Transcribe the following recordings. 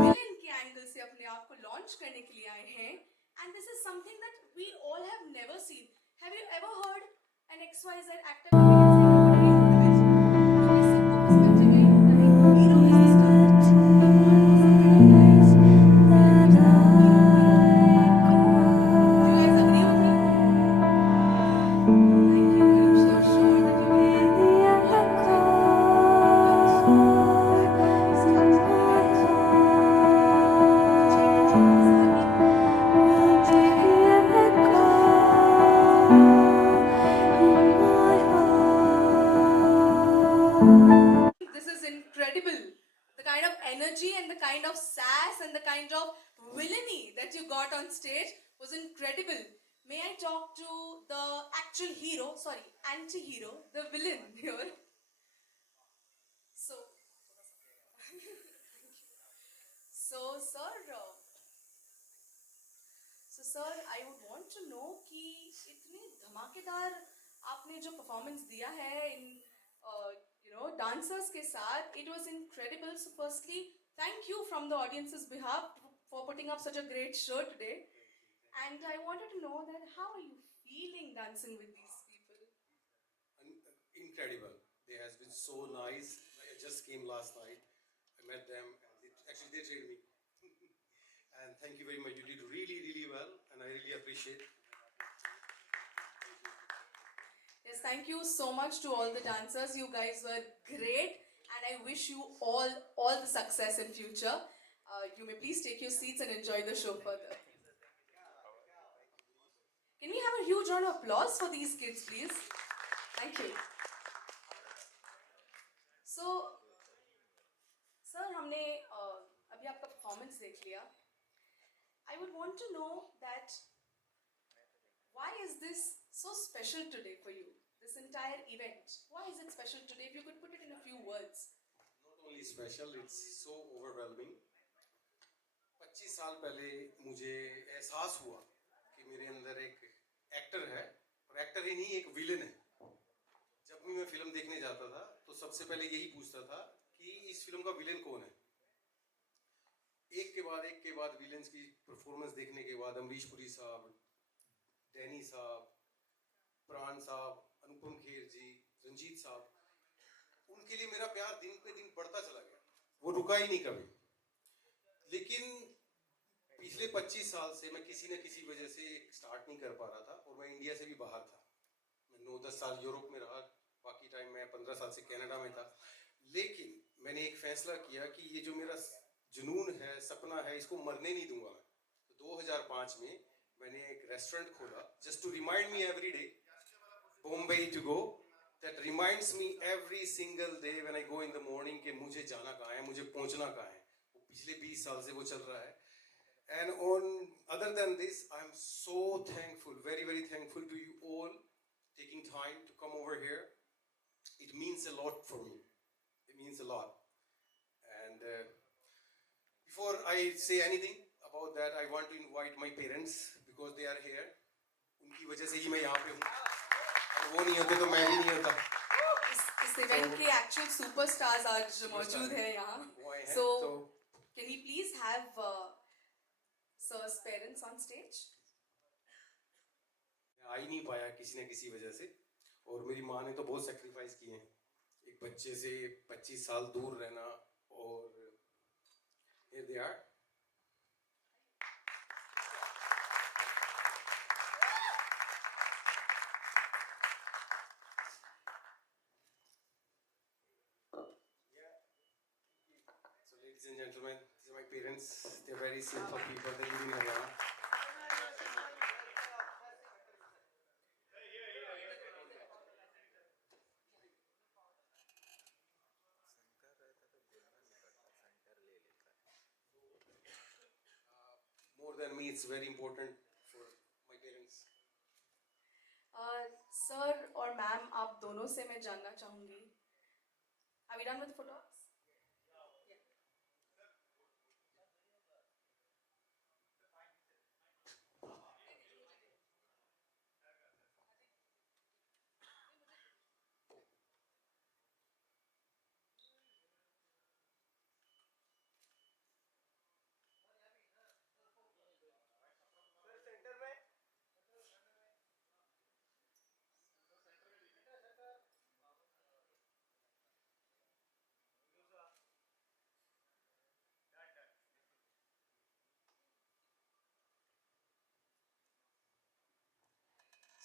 Villain के angle से अपने आप को लॉन्च करने के लिए आए हैं and this is something that we all have never seen. Have you ever heard an XYZ actor this is incredible. The kind of energy and the kind of sass and the kind of villainy that you got on stage was incredible. May I talk to the actual hero, sorry, anti hero, the villain here? So, so sir, so sir, I would want to know कि इतने धमाकेदार आपने जो performance दिया है इन dancers के साथ, it was incredible. So firstly, thank you from the audience's behalf for putting up such a great show today. And I wanted to know that how are you feeling dancing with these people? Incredible. They has been so nice. I just came last night. I met them and they trained me. And thank you very much. You did really, really well, and I really appreciate. Yes, thank you so much to all the dancers. You guys were great, and I wish you all the success in future. You may please take your seats and enjoy the show further. Can we have a huge round of applause for these kids, please? Thank you. So, sir, हमने अभी आपका performance देख लिया. I would want to know that why is this so special today for you? This entire event. Why is it special today? If you could put it in a few words. Not only special, it's so overwhelming. 25 साल पहले मुझे एहसास हुआ कि मेरे अंदर एक actor है, और एक्टर ही नहीं, एक विलेन है. जब भी मैं फिल्म देखने जाता था तो सबसे पहले यही पूछता था कि इस फिल्म का विलेन कौन है. एक के बाद विलेन्स की परफॉर्मेंस देखने के बाद अमरीश पुरी साहब, डैनी साहब, प्राण साहब, अनुपम खेर जी, रंजीत साहब, उनके लिए मेरा प्यार दिन पे दिन बढ़ता चला गया. वो रुका ही नहीं कभी. लेकिन पिछले 25 साल से मैं किसी न किसी वजह से स्टार्ट नहीं कर पा रहा था, और मैं इंडिया से भी बाहर था. मैं 9-10 साल यूरोप में रहा, बाकी टाइम मैं 15 साल से कनाडा में था. लेकिन मैंने एक फैसला किया कि ये जो मेरा जुनून है, सपना है, इसको मरने नहीं दूंगा मैं. तो 2005 में मैंने एक रेस्टोरेंट खोला, just to remind me every day Bombay to go. That reminds me every single day when I go in the morning कि मुझे जाना कहाँ है, मुझे पहुंचना कहाँ है. वो पिछले 20 साल से वो चल रहा है. And on other than this, I am so thankful, very, very thankful to you all taking time to come over here. It means a lot for me. It means a lot. And before I say anything about that, I want to invite my parents because they are here. उनकी वजह से ही मैं यहाँ पे हूँ. और वो नहीं होते तो मैं भी नहीं होता. इस इवेंट के एक्चुअल सुपरस्टार्स आज मौजूद हैं यहाँ. वो आए हैं. So, तो can we please have sir's parents on stage? आ ही नहीं पाया किसी न किसी वजह से. और मेरी माँ ने तो बहुत सेक्रीफाइस किए हैं. एक बच्चे से 25 साल दूर रहना. और here they are. So ladies and gentlemen, these are my parents. They're very simple people. They live in Haryana. More than me, it's very important for my parents. Sir और मैम, आप दोनों से मैं जानना चाहूंगी. Are we done with the photos?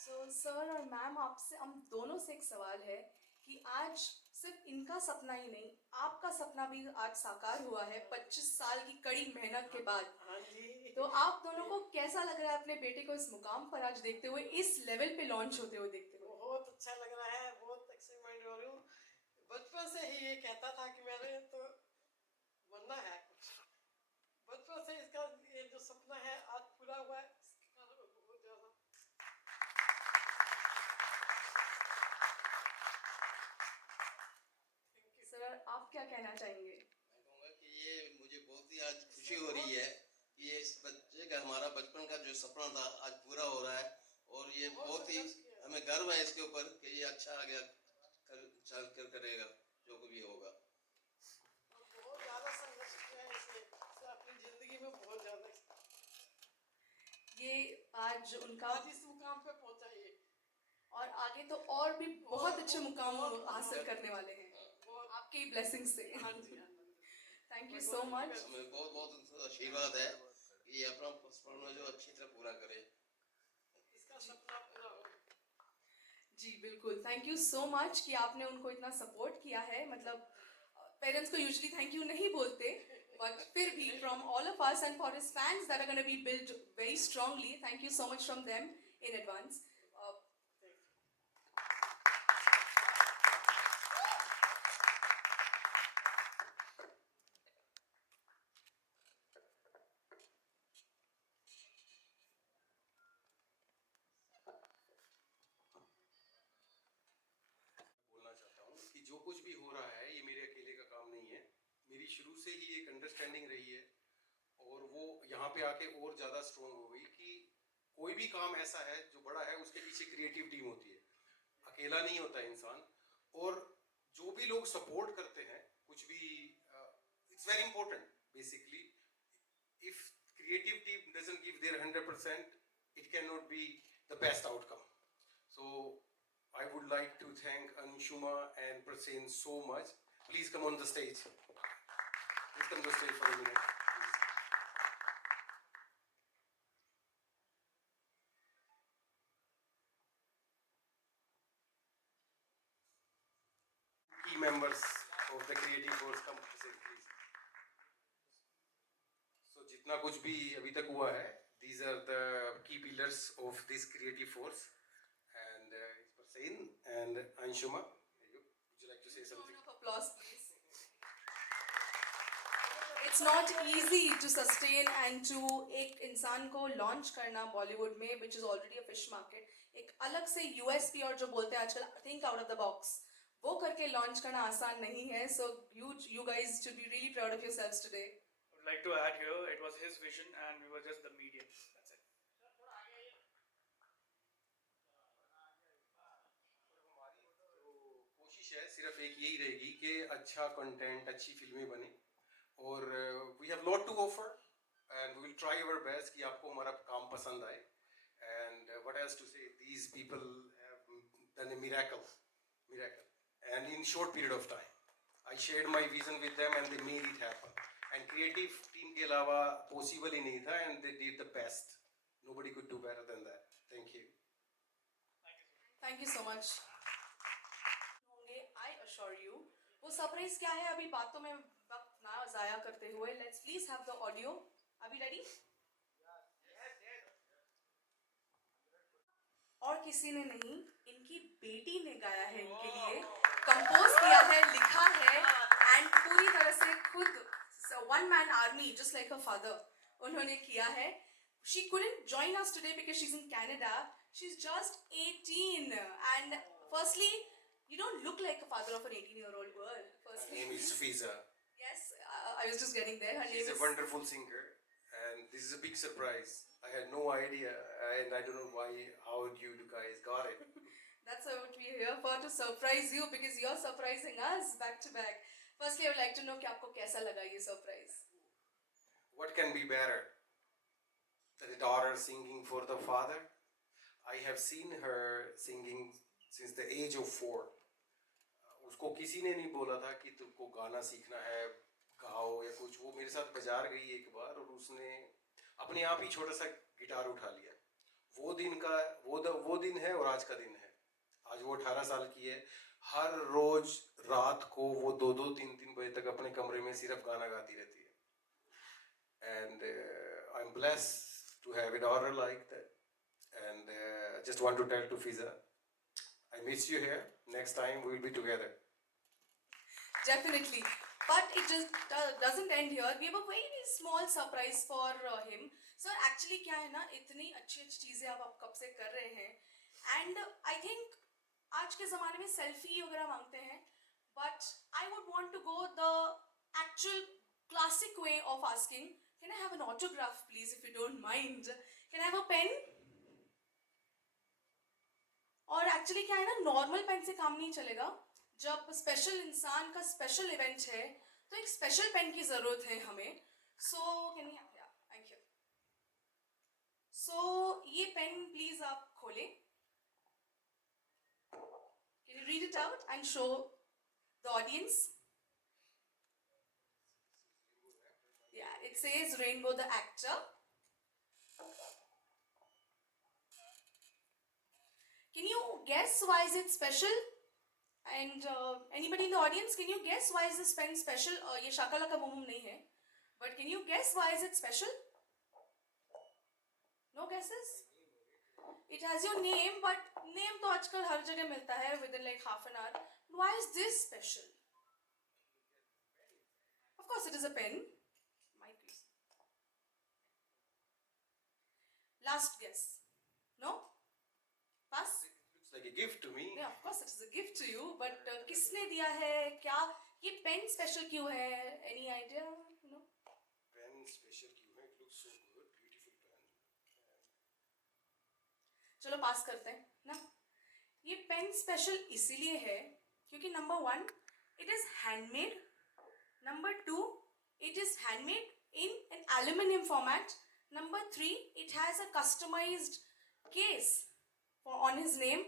So, sir और ma'am, आपसे हम दोनों से एक सवाल है कि आज सिर्फ इनका सपना ही नहीं, आपका सपना भी आज साकार हुआ है 25 साल की कड़ी मेहनत के बाद. हाँ जी. तो आप दोनों को कैसा लग रहा है अपने बेटे को इस मुकाम पर आज देखते हुए, इस लेवल पे लॉन्च होते हुए देखते हुए? बहुत अच्छा लग रहा है. बहुत एक्साइटमेंट हो रही हूँ. बचपन से ही ये कहता था कि मैंने तो बनना है कुछ. बचपन से इसका ये जो सपना है आज पूरा हुआ है. इसका बहुत ज्यादा. सर, आप क्या कहना चाहेंगे? मैं कहूँगा कि ये मुझे बहुत ही आज खुशी हो रही है कि ये इस बच्चे का, हमारा बचपन का जो सपना था आज पूरा हो रहा है. और ये बहुत ही हमें गर्व है इसके ऊपर कि ये अच्छा आगे चल कर करेगा जो भी होगा. और बहुत ज्यादा संघर्ष किया है इसने अपनी जिंदगी में. बहुत ज्यादा ये आज उनका आज इस मुकाम पे पहुंचा ये. और आगे तो और भी बहुत अच्छे मुकाम हासिल करने वाले हैं आपकी ब्लेसिंग से. हाँ जी. हाँ जी. Thank you so much. हमें बहुत बहुत आशीर्वाद है कि ये अपना सपना जो अच्छी तरह पूरा करे. इसका सपना पूरा हो. जी बिल्कुल. थैंक यू सो मच कि आपने उनको इतना सपोर्ट किया है. मतलब पेरेंट्स को यूजुअली थैंक यू नहीं बोलते, बट फिर भी from all of us and for his fans that are gonna be build very strongly, thank you so much from them in advance. बोलना चाहता हूँ कि जो कुछ भी हो रहा है ये मेरे अकेले का काम नहीं है. मेरी शुरू से ही एक अंडरस्टैंडिंग रही है और वो यहाँ पे आके और ज़्यादा स्ट्रॉन्ग हो गई कि कोई भी काम ऐसा है जो बड़ा है उसके पीछे क्रिएटिव टीम होती है. अकेला नहीं होता इंसान. और जो भी लोग सपोर्ट करते हैं कुछ भी, it's very important. Basically if creative team doesn't give their 100%, it cannot be the best outcome. So I would like to thank Anshuma and Prasen so much. Please come on the stage. Please come to the stage for a minute. Please. Key members of the creative force, come to the stage, please. So जितना कुछ भी अभी तक हुआ है, these are the key pillars of this creative force. And Prasen and Anshuma, would you like to say something? Round of applause, please. It's not easy to sustain and to एक इंसान को launch करना बॉलीवुड में, which is already a fish market. एक अलग से USP और जो बोलते हैं आजकल think out of the box वो करके लॉन्च करना आसान नहीं है. सो you guys should be really proud of yourselves today. I would like to add here, it was his vision and we were just the medium. That's it. कोशिश है सिर्फ एक यही रहेगी कि अच्छा कंटेंट, अच्छी फिल्में बने और we have lot to offer and we will try our best कि आपको हमारा काम पसंद आए. And what else to say, these people have done a miracle and in short period of time I shared my vision with them and they made it happen. And creative team के अलावा possible ही नहीं था and they did the best. Nobody could do better than that. Thank you. Thank you so much. होंगे, I assure you. वो surprise क्या है अभी बातों में वक्त ना जाया करते हुए, let's please have the audio. अभी ready? और किसी ने नहीं, इनकी बेटी ने गाया है इनके लिए, कंपोज किया है, लिखा है एंड पूरी तरह से खुद one man army just like her father उन्होंने किया है. She couldn't join us today because she's in Canada. She's just 18 and firstly you don't look like a father of an 18-year-old girl. Her Firstly, name is Fiza. yes, I was just getting there. Her She's name a is wonderful singer and this is a big surprise. I had no idea and I don't know how you guys got it. That's what we're here for, to surprise you because you're surprising us back to back. Firstly, I would like to know कि आपको कैसा लगा ये surprise? What can be better than a daughter singing for the father? I have seen her singing since the age of 4. उसको किसी ने नहीं बोला था कि तुमको गाना सीखना है, गाओ या कुछ. वो मेरे साथ बाजार गई एक बार और उसने अपने आप ही छोटा सा गिटार उठा लिया. वो दिन है और आज का दिन है. आज वो 18 साल की है. हर रोज रात को वो 2-2, 3-3 बजे तक अपने कमरे में सिर्फ गाना गाती रहती है. And I'm blessed to have a daughter like that. And just want to tell to Fiza, I miss you here. Next time we'll be together. Definitely. But it just doesn't end here. We have a very small surprise for him. Sir, actually क्या है ना, इतनी अच्छी चीज़ें आप कब से कर रहे हैं. And I think आज के ज़माने में सेल्फी वगैरह मांगते हैं. But I would want to go the actual classic way of asking, can I have an autograph please if you don't mind? Can I have a pen? और actually क्या है ना, नॉर्मल पेन से काम नहीं चलेगा. जब स्पेशल इंसान का स्पेशल इवेंट है तो एक स्पेशल पेन की जरूरत है हमें. So can you, thank you. So ये पेन प्लीज आप खोलें. Can you read it out and show the audience? Yeah, it says Rainbow the actor. Can you guess why is it special? And anybody in the audience, can you guess why is this pen special? ये shakalaka boom नहीं है, but can you guess why is it special? No guesses? It has your name, but name तो आजकल हर जगह मिलता है within like half an hour. Why is this special? Of course, it is a pen. Mic, please. Last guess. No? Pass? Looks like a gift to me. Yeah, of course it is a gift to you, but किसने दिया है, क्या ये pen special क्यों है? Any idea? No? Pen special क्यों है? It looks so good, beautiful pen. चलो पास करते हैं ना. ये पेन स्पेशल इसीलिए है क्योंकि number 1 it is handmade. Number 2 it is handmade in an aluminum format. Number 3 it has a customized case on his name.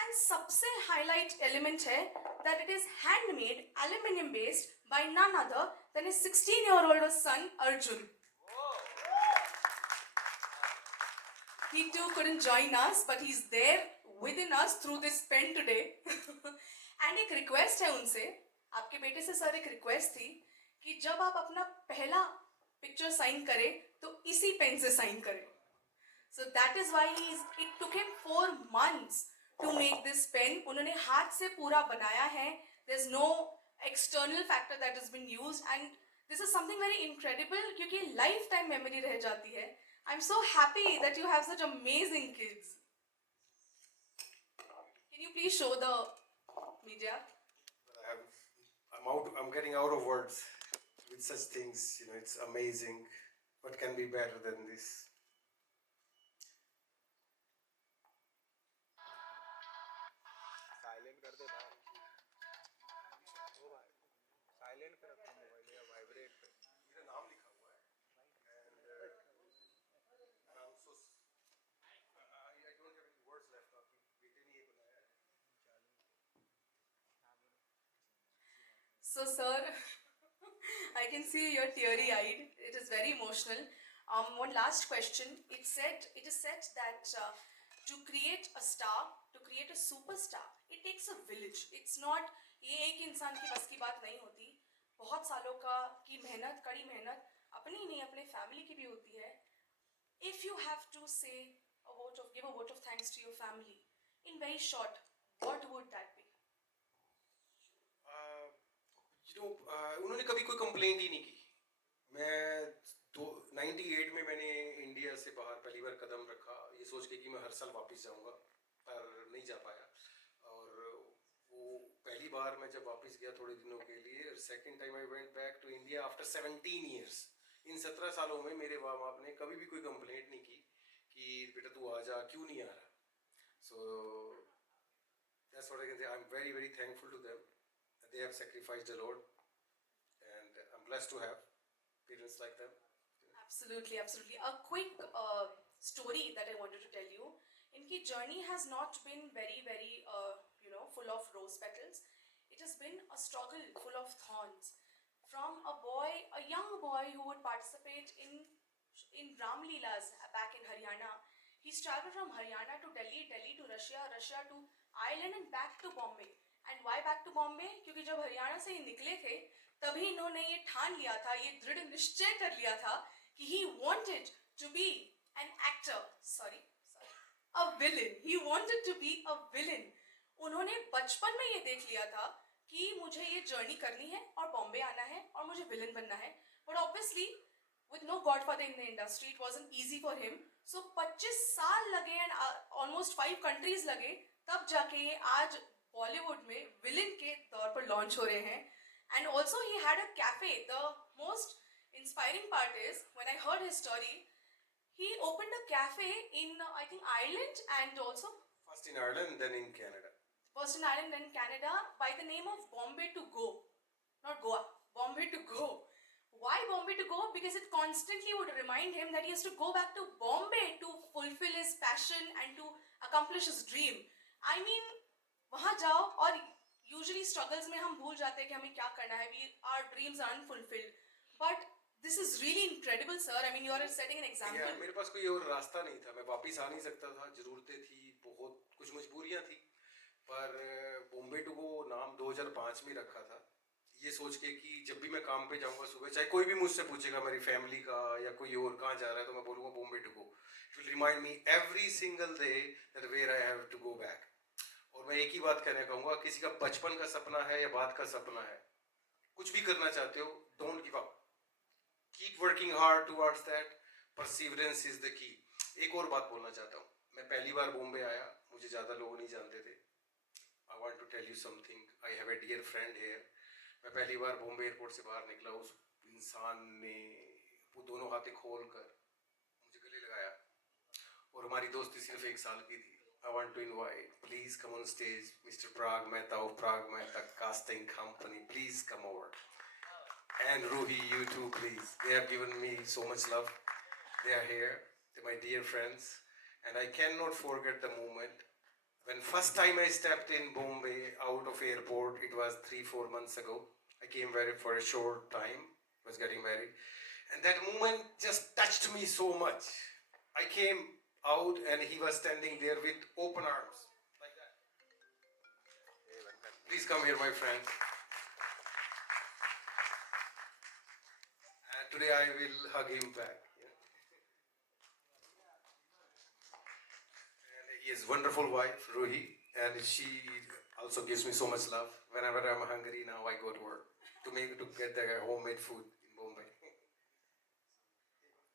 And सबसे highlight element है that it is handmade, aluminum based by none other than his 16-year-old son Arjun. He too couldn't join us, but he's there within us through this pen today. And एक request है उनसे, आपके बेटे से sir एक request थी कि जब आप अपना पहला picture sign करें तो इसी पेन से sign करें. So that is why it took him 4 months to make this pen. उन्होंने हाथ से पूरा बनाया है. There's no external factor that has been used, and this is something very incredible क्योंकि lifetime memory रह जाती है. I'm so happy that you have such amazing kids. you please show the media? I'm getting out of words with such things. You know, it's amazing. What can be better than this? Silent कर दे भाई ओ भाई silent कर अपना mobile या vibrate पे मेरा नाम लिखा हुआ है and I'm so I don't have any words left आपकी बेटे ने ये बनाया है So, sir, I can see you're teary-eyed. It is very emotional. One last question. It is said that to create a star, to create a superstar, it takes a village. It's not ये एक इंसान की बस की बात नहीं होती. बहुत सालों की मेहनत, कड़ी मेहनत अपनी ही नहीं अपने फैमिली की भी होती है. If you have to give a vote of thanks to your family, in very short, what would that be? उन्होंने कभी कोई कंप्लेंट ही नहीं की. मैं 98 में मैंने इंडिया से बाहर पहली बार कदम रखा ये सोच के कि मैं हर साल वापस जाऊंगा पर नहीं जा पाया और वो पहली बार मैं जब वापस गया थोड़े दिनों के लिए second time I went back to India after 17 years. इन 17 सालों में मेरे माँ बाप ने कभी भी कोई कंप्लेंट नहीं की कि बेटा तू आ जा क्यों नहीं आ रहा. So that's what I can say. I am very very thankful to them. They have sacrificed a lot and I'm blessed to have parents like them. Absolutely, absolutely. A quick story that I wanted to tell you. Inki journey has not been very, very, full of rose petals. It has been a struggle full of thorns. From a young boy who would participate in Ram Leelas back in Haryana. He's traveled from Haryana to Delhi, Delhi to Russia, Russia to Ireland and back to Bombay. And why back to Bombay? क्योंकि जब हरियाणा से ये निकले थे तभी इन्होंने ये ठान लिया था, ये दृढ़ निश्चय कर लिया था कि he wanted to be an actor. A villain. He wanted to be a villain. उन्होंने बचपन में ये देख लिया था कि मुझे ये जर्नी करनी है और बॉम्बे आना है और मुझे विलन बनना है. But obviously, with no godfather in the industry, it wasn't easy for him. So 25 साल लगे and almost 5 countries लगे तब जाके ये आज बॉलीवुड में विलन के तौर पर लॉन्च हो रहे हैं. And also he had a cafe. The most inspiring part is when I heard his story he opened a cafe in I think Ireland and also First in Ireland, then in Canada. first in Ireland then Canada by the name of Bombay to Go, not Goa, Bombay to Go. Why Bombay to Go? Because it constantly would remind him that he has to go back to Bombay to fulfill his passion and to accomplish his dream. I mean, वहाँ जाओ और usually struggles में हम भूल जाते हैं कि हमें क्या करना है. Our dreams are unfulfilled. But this is really incredible, sir. I mean, you are setting an example. Yeah, मेरे पास कोई और रास्ता नहीं था. मैं वापस आ नहीं सकता था. जरूरतें थी, बहुत कुछ मजबूरियाँ थी. पर बॉम्बे टू गो नाम 2005 में रखा था. ये सोच के कि जब भी मैं काम पे जाऊंगा सुबह चाहे कोई भी मुझसे पूछेगा मेरी फैमिली का या कोई और कहाँ जा रहा है तो मैं बोलूँगा Bombay to go. It will remind me every single day that where I have to go back. और मैं एक ही बात कहना कहूँगा, किसी का बचपन का सपना है या बाद का सपना है, कुछ भी करना चाहते हो, don't give up. Keep working hard towards that. Perseverance is the key. एक और बात बोलना चाहता हूँ. मैं पहली बार बॉम्बे आया, मुझे ज़्यादा लोग नहीं जानते थे. I want to tell you something. I have a dear friend here. मैं पहली बार बॉम्बे एयरपोर्ट से बाहर निकला, उस इंसान ने वो दोनों हाथें खोल कर मुझे गले लगाया और हमारी दोस्ती सिर्फ 1 साल की थी. I want to invite, please come on stage, Mr. Prag Mehta of Prag Mehta Casting Company. Please come over. And Ruhi, you too, please. They have given me so much love. They are here. They're my dear friends. And I cannot forget the moment. When first time I stepped in Bombay out of airport, it was 3-4 months ago. I came for a short time. Was getting married. And that moment just touched me so much. I came out and he was standing there with open arms like that. Please come here, my friend. And today I will hug him back. And he has wonderful wife Ruhi, and she also gives me so much love. Whenever I'm hungry now, I go to her to get the homemade food in Bombay.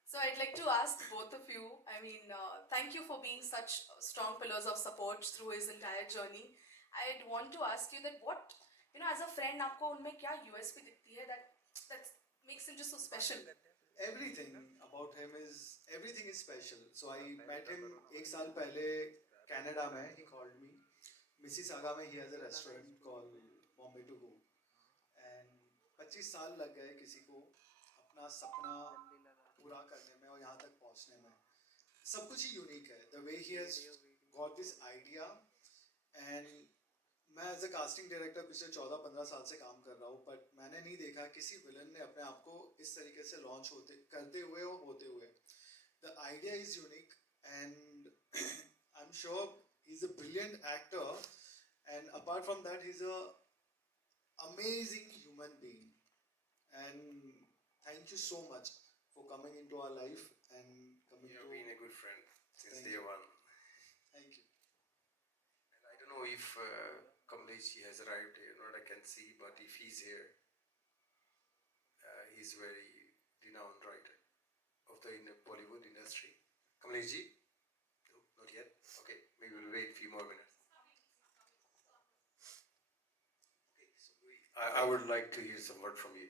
So I'd like to ask both of you. I mean, thank you for being such strong pillars of support through his entire journey. I'd want to ask you that what, as a friend, आपको उनमें क्या USP दिखती है that makes him just so special? Everything about him is everything is special. So I met him एक साल पहले Canada में. He called me. Mississauga में he has a restaurant called Bombay to Go. And 25 साल लग गए किसी को अपना सपना पूरा करने में और यहाँ तक पहुँचने में. सब कुछ ही यूनिक है. The way he has got this idea and मैं एज अ कास्टिंग डायरेक्टर पिछले 14-15 साल से काम कर रहा हूँ, बट मैंने नहीं देखा किसी विलन ने अपने आप को इस तरीके से लॉन्च करते हुए और होते हुए. The idea is unique and I am sure he is a brilliant actor and apart from that he is a amazing human being. And thank you so much for coming into our life and coming You have to. been a good friend since Thank day you. one. Thank you. And I don't know if Kamlesh has arrived here or not, I can see, but if he's here, he's very renowned writer of the Bollywood industry. Kamlesh ji? No, not yet? Okay, maybe we'll wait a few more minutes. Okay, so I would like to hear some word from you.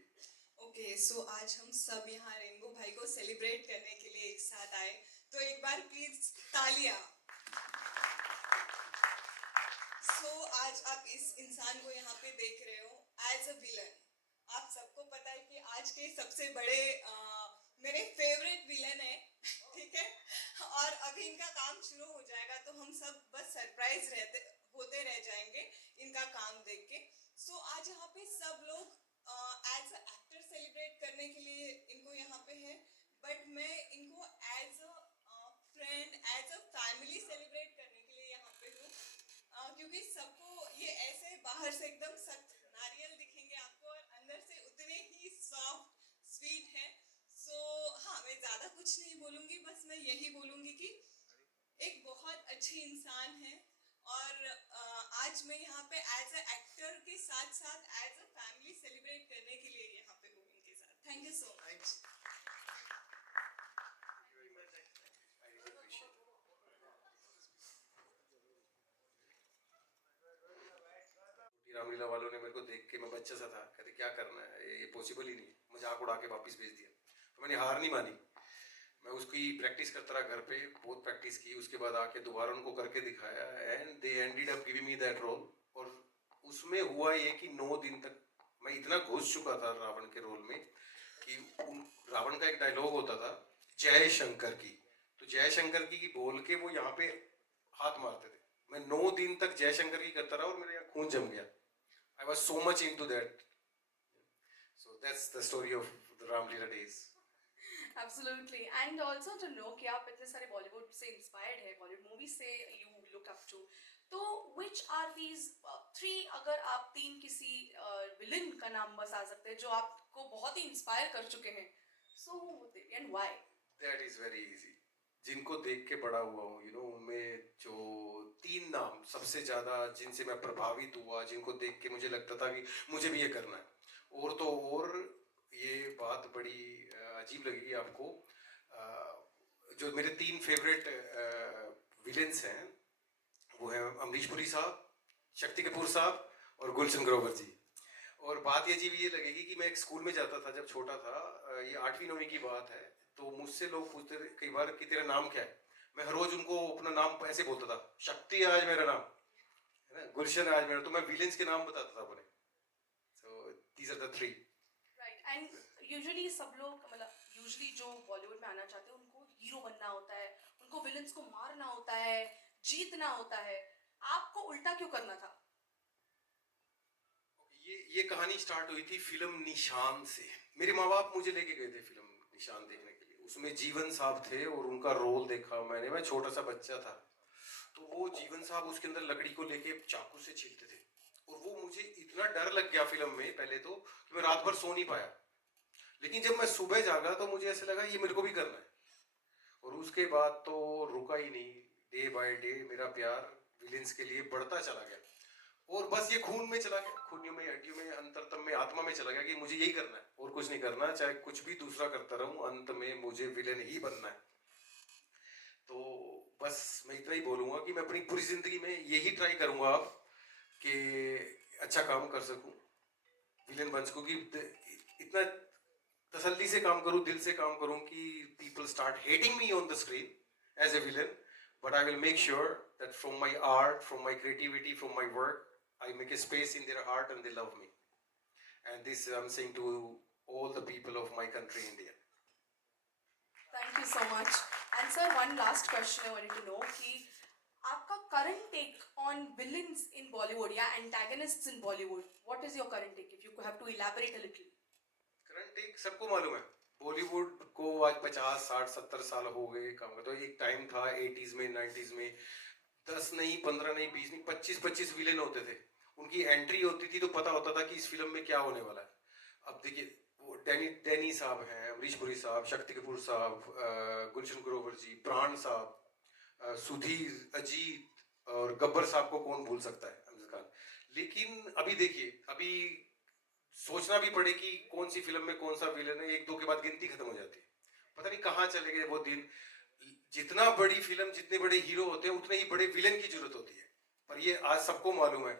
Okay so आज हम सब यहाँ rainbow भाई को celebrate करने के लिए एक साथ आए, तो एक बार प्लीज तालियां. सो आज आप इस इंसान को यहाँ पे देख रहे हो एज अ विलन. आप सबको पता है कि आज के सबसे बड़े मेरे फेवरेट विलन है, ठीक है, और अभी इनका काम शुरू हो जाएगा तो हम सब बस सरप्राइज होते रह जाएंगे इनका काम देख के. सो आज यहाँ पे सब लोग एज अ एक्टर सेलिब्रेट करने के लिए इनको यहाँ पे है, बट मैं इनको as a friend as a family celebrate करने के लिए यहाँ पे हूँ, क्योंकि सबको ये ऐसे बाहर से एकदम सख्त नारियल दिखेंगे आपको और अंदर से उतने ही सॉफ्ट स्वीट है. सो हाँ, मैं ज़्यादा कुछ नहीं बोलूँगी, बस मैं यही बोलूँगी कि एक बहुत अच्छे इंसान है और आज मैं यहाँ पे एज अ एक्टर के साथ साथ एज अ फैमिली सेलिब्रेट करने के लिए यहाँ पे हूँ इनके साथ. Thank you so much. I really appreciate it. छोटी रामलीला वालों ने मेरे को देख के, मैं बच्चा सा था, कहते क्या करना है, ये पॉसिबल ही नहीं है, मजाक उड़ा के वापस भेज दिया. तो मैंने हार नहीं मानी, मैं उसकी प्रैक्टिस करता रहा घर पे, बहुत प्रैक्टिस की. उसके बाद आके दोबारा उनको करके दिखाया and they ended up giving me that role. और उसमें हुआ ये कि 9 दिन तक मैं इतना घुस चुका था रावण के रोल में कि रावण का एक डायलॉग होता था जय शंकर की, तो जय शंकर की बोल के वो यहाँ पे हाथ मारते थे. मैं 9 दिन तक जय शंकर की करता रहा और मेरे यहाँ खून जम गया. I was so much into that. So that's the story of the Ramlila days. Absolutely. And also to know कि आप इतने सारे बॉलीवुड से इंस्पायर्ड है, बॉलीवुड मूवी से यू लुक अप टू, तो which are these three, अगर आप 3 किसी विलन का नाम बता सकते हैं जो आपको बहुत ही इंस्पायर कर चुके हैं, so who would they be and why? That is very easy. जिनको देख के बड़ा हुआ हूँ, उनमें जो 3 नाम सबसे ज़्यादा जिनसे मैं प्रभावित हुआ, जिनको देख के मुझे लगता था कि मुझे भी ये करना है. और तो और ये बात बड़ी अजीब लगेगी आपको, जो मेरे 3 फेवरेट विलेंस हैं वो हैं अमरीश पुरी साहब, शक्ति कपूर साहब और गुलशन ग्रोवर जी. और बात ये अजीब ये लगेगी कि मैं एक स्कूल में जाता था जब छोटा था, ये 8वीं-9वीं की बात है, तो मुझसे लोग पूछते थे कई बार कि तेरा नाम क्या है. मैं हर रोज उनको अपना नाम ऐसे बोलता था, शक्ति आज मेरा नाम है ना, गुलशन आज मेरा, तो मैं विलेंस के नाम बताता था अपने. So these are the 3. Right. And usually सब लोग मतलब यूजुअली जो बॉलीवुड में आना चाहते हैं उनको हीरो बनना होता है, उनको विलन्स को मारना होता है, जीतना होता है. आपको उल्टा क्यों करना था? ये कहानी स्टार्ट हुई थी फिल्म निशान से. मेरे माँ बाप मुझे लेके गए थे फिल्म निशान देखने के लिए. उसमें जीवन साहब थे और उनका रोल देखा मैंने, मैं छोटा सा बच्चा था. तो वो जीवन साहब उसके अंदर लकड़ी को लेके चाकू से छीलते थे और वो मुझे इतना डर लग गया फिल्म में पहले तो कि मैं रात भर सो नहीं पाया. लेकिन जब मैं सुबह जागा तो मुझे ऐसे लगा ये मेरे को भी करना है. और उसके बाद तो रुका ही नहीं. डे बाय डे मेरा प्यार विलेंस के लिए बढ़ता चला गया. और बस ये खून में चला गया, खूनियों में, हड्डियों में, अंतरतम में, आत्मा में चला गया कि मुझे यही करना है और कुछ नहीं करना, चाहे कुछ भी दूसरा करता रहूं, अंत में मुझे विलेन ही बनना है। तो बस मैं इतना ही बोलूंगा कि मैं अपनी पूरी जिंदगी में यही ट्राई करूंगा अब कि अच्छा काम कर सकूं, विलेन बन सकूं, कि इतना तसल्ली से काम करूं, दिल से काम करूं कि people start hating me on the screen as a villain, but I will make sure that from my art, from my creativity, from my work, I make a space in their heart and they love me. And this I'm saying to all the people of my country, India. Thank you so much. And sir, one last question I wanted to know कि आपका current take on villains in Bollywood या antagonists in Bollywood, what is your current take? If you have to elaborate a little. Current एक सबको मालूम है, बॉलीवुड को आज 50, 60, 70 साल हो गए काम करते। तो एक टाइम था 80s में, 90s में 10 नहीं, 15 नहीं, 20 नहीं, 25 विलेन होते थे। उनकी एंट्री होती थी तो पता होता था कि इस फिल्म में क्या होने वाला है। अब देखिए, वो डैनी साहब हैं, अमरीश पुरी साहब, शक्ति कपूर साहब, गुलशन ग्रोवर जी, प्राण साहब, सुधीर, अजीत और गब्बर साहब को कौन भूल सकता है, अमीर खान। लेकिन अभी देखिए, अभी सोचना भी पड़े कि कौन सी फिल्म में कौन सा विलेन है, एक दो के बाद गिनती खत्म हो जाती है। पता नहीं कहाँ चले गए वो दिन। जितना बड़ी फिल्म, जितने बड़े हीरो होते हैं, उतने ही बड़े विलेन की जरूरत होती है। पर ये आज सबको मालूम है।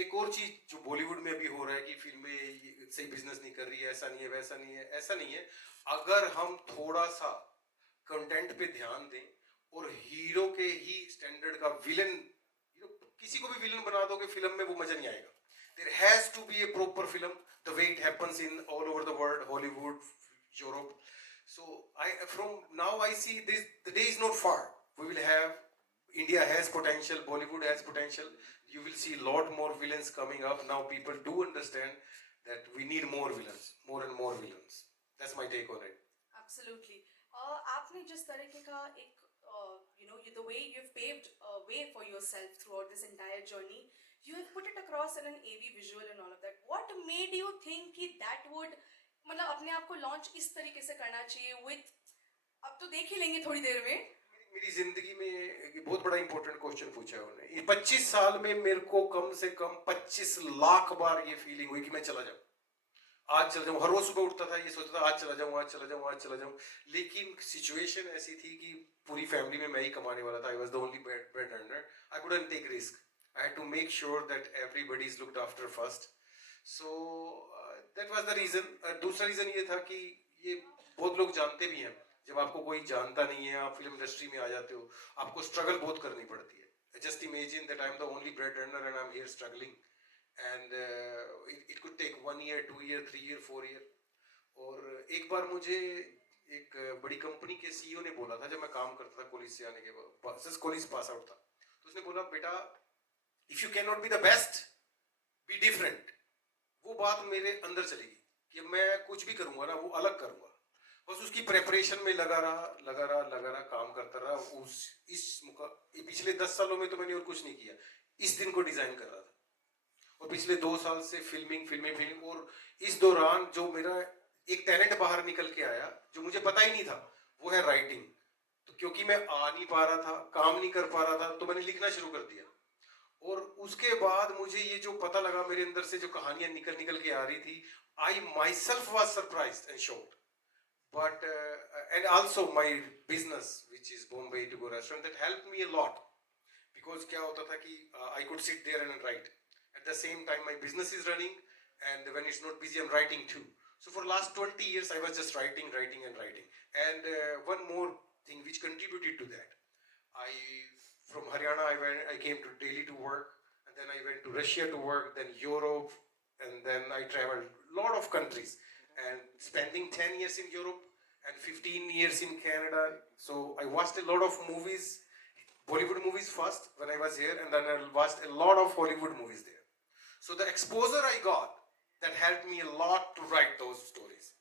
एक और चीज जो बॉलीवुड में भी हो रहा है कि फिल्में सही बिजनेस नहीं कर रही है, ऐसा नहीं है, वैसा नहीं है, ऐसा नहीं है। अगर हम थोड़ा सा कंटेंट पे ध्यान दें और हीरो के ही स्टैंडर्ड का विलेन, किसी को भी विलेन बना दोगे फिल्म में, वो मजा नहीं आएगा। There has to be a proper film, the way it happens in all over the world, Hollywood, Europe. So from now I see this, the day is not far. We will have, India has potential, Bollywood has potential. You will see a lot more villains coming up. Now people do understand that we need more villains, more and more villains. That's my take on it. Absolutely. आपने जिस तरीके का एक the way you've paved a way for yourself throughout this entire journey, you have put it across in an AV visual and all of that. What made you think कि that would, मतलब अपने आप को launch इस तरीके से करना चाहिए with, अब तो देख ही लेंगे थोड़ी देर में। मेरी जिंदगी में एक बहुत बड़ा इंपॉर्टेंट क्वेश्चन पूछा है उन्होंने। ये 25 साल में मेरे को कम से कम 25 लाख बार ये फीलिंग हुई कि मैं चला जाऊं, आज चला जाऊं। हर रोज सुबह उठता था, ये सोचता था आज चला जाऊं, आज चला जाऊं, आज चला जाऊं। लेकिन सिचुएशन ऐसी थी कि पूरी फैमिली में मैं ही कमाने वाला था। I was the only bread earner. I couldn't take risk. I had to make sure that everybody is looked after first. So that was the reason. दूसरा रीजन ये था कि ये बहुत लोग जानते भी हैं, जब आपको कोई जानता नहीं है, आप फिल्म इंडस्ट्री में आ जाते हो, आपको स्ट्रगल बहुत करनी पड़ती है। Just imagine that I am the only bread earner and I am here struggling, and it could take 1 year, 2 year, 3 year, 4 year. और एक बार मुझे एक बड़ी कंपनी के CEO ने बोला था, जब मैं काम करता था कॉलेज से आने के बाद, जस्ट कॉलेज पास आउट था, तो उसने बोला, बेटा if you cannot be the best, be different. वो बात मेरे अंदर चलेगी कि मैं कुछ भी करूंगा ना, वो अलग करूंगा। बस उसकी प्रेपरेशन में लगा रहा, काम करता रहा। पिछले 10 सालों में तो मैंने और कुछ नहीं किया, इस दिन को डिजाइन कर रहा था। और पिछले 2 साल से फिल्मिंग। और इस दौरान जो मेरा एक टैलेंट बाहर निकल के आया, जो मुझे पता ही नहीं था, वो है राइटिंग। तो क्योंकि मैं आ नहीं पा रहा था, काम नहीं कर पा रहा था, तो मैंने लिखना शुरू कर दिया। और उसके बाद मुझे ये जो पता लगा, मेरे अंदर से जो कहानियां निकल के आ रही थी, I myself was surprised and shocked. But and also my business, which is Bombay to Go restaurant, that helped me a lot. Because क्या होता था कि I could sit there and write. At the same time, my business is running, and when it's not busy, I'm writing too. So for last 20 years, I was just writing. And one more thing which contributed to that, from Haryana, I came to Delhi to work, and then I went to Russia to work, then Europe, and then I traveled a lot of countries, and spending 10 years in Europe and 15 years in Canada. So I watched a lot of movies, Bollywood movies first when I was here, and then I watched a lot of Hollywood movies there. So the exposure I got, that helped me a lot to write those stories.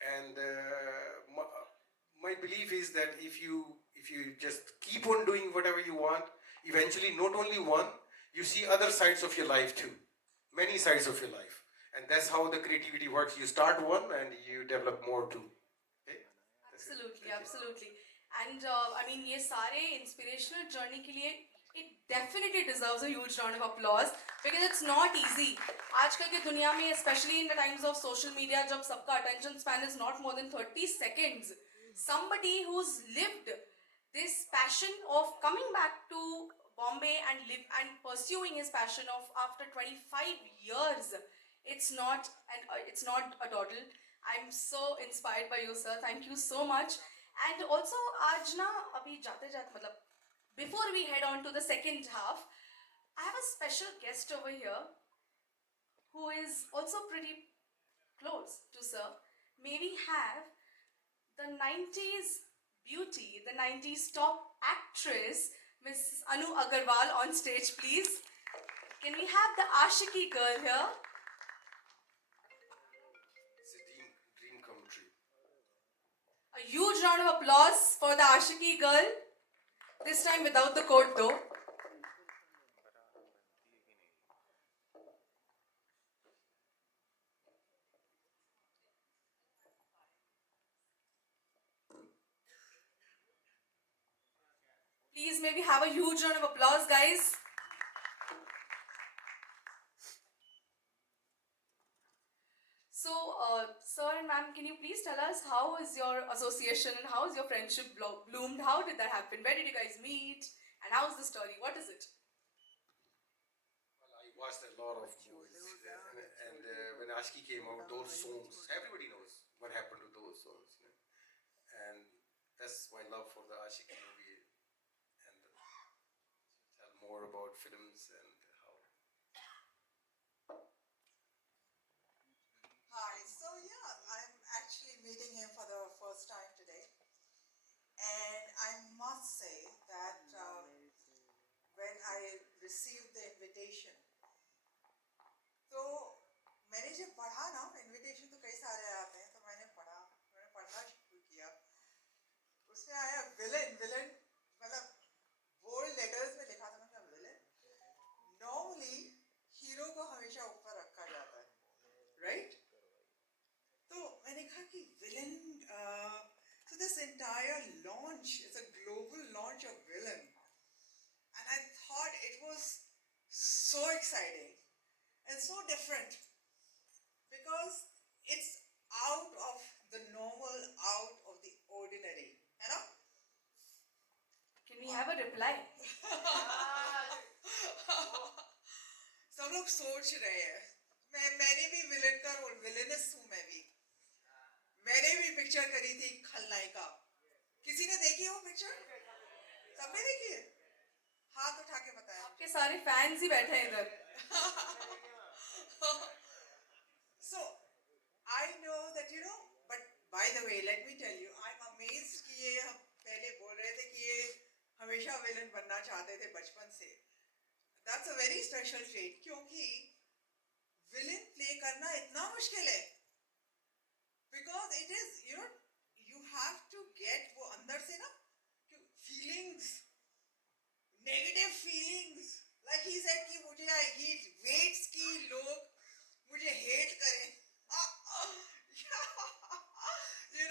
And my belief is that if you just keep on doing whatever you want, eventually not only one, you see other sides of your life too, many sides of your life, and that's how the creativity works. You start one and you develop more too. Okay? Absolutely. And I mean, ये सारे inspirational journey के लिए it definitely deserves a huge round of applause because it's not easy. आजकल की दुनिया में, especially in the times of social media, जब सबका attention span is not more than 30 seconds, somebody who's lived this passion of coming back to Bombay and pursuing his passion of after 25 years, it's not a dawdle. I'm so inspired by you, sir. Thank you so much. And also आज ना अभी जाते जाते मतलब before we head on to the second half, I have a special guest over here who is also pretty close to sir. May we have the 90s beauty, the 90s top actress, Miss Anu Agarwal on stage, please. Can we have the Ashiki girl here? It's a dream come true. A huge round of applause for the Ashiki girl. This time without the coat though. Please maybe have a huge round of applause, guys. So, sir and ma'am, can you please tell us how is your association and how is your friendship bloomed? How did that happen? Where did you guys meet? And how's the story? What is it? Well, I watched a lot of movies, and when Ashki came out, those songs, everybody knows what happened to those songs. And that's my love for the Ashiki movie, and tell more about films and how. Hi, so yeah, I'm actually meeting him for the first time today. And I must say that when I received the invitation, तो मैंने जब पढ़ा ना invitation तो कई सारे आते हैं तो मैंने पढ़ना शुरू किया उसमें आया villain मतलब bold letters में लिखा था ना villain normally hero को हमेशा ऊपर रखा जाता है right तो मैंने कहा कि villain so this entire launch is a global launch of villain and I thought it was so exciting and so different because it's out of the normal, out of the ordinary, है ना? Can we have a reply? सब लोग सोच रहे हैं मैंने भी villain का रोल विलेनस हूँ मैंने भी पिक्चर करी थी खलनायिका किसी ने देखी वो पिक्चर सबने देखी है हाथ उठा के बताया आपके सारे फैंस ही बैठे हैं इधर. So I know that but by the way let me tell you I'm amazed कि ये हम पहले बोल रहे थे कि ये हमेशा विलन बनना चाहते थे बचपन से that's a very special trait क्योंकि विलन प्ले करना इतना मुश्किल है because it is you have to get वो अंदर से ना feelings negative feelings like he said कि मुझे he waits कि लोग मुझे hate करें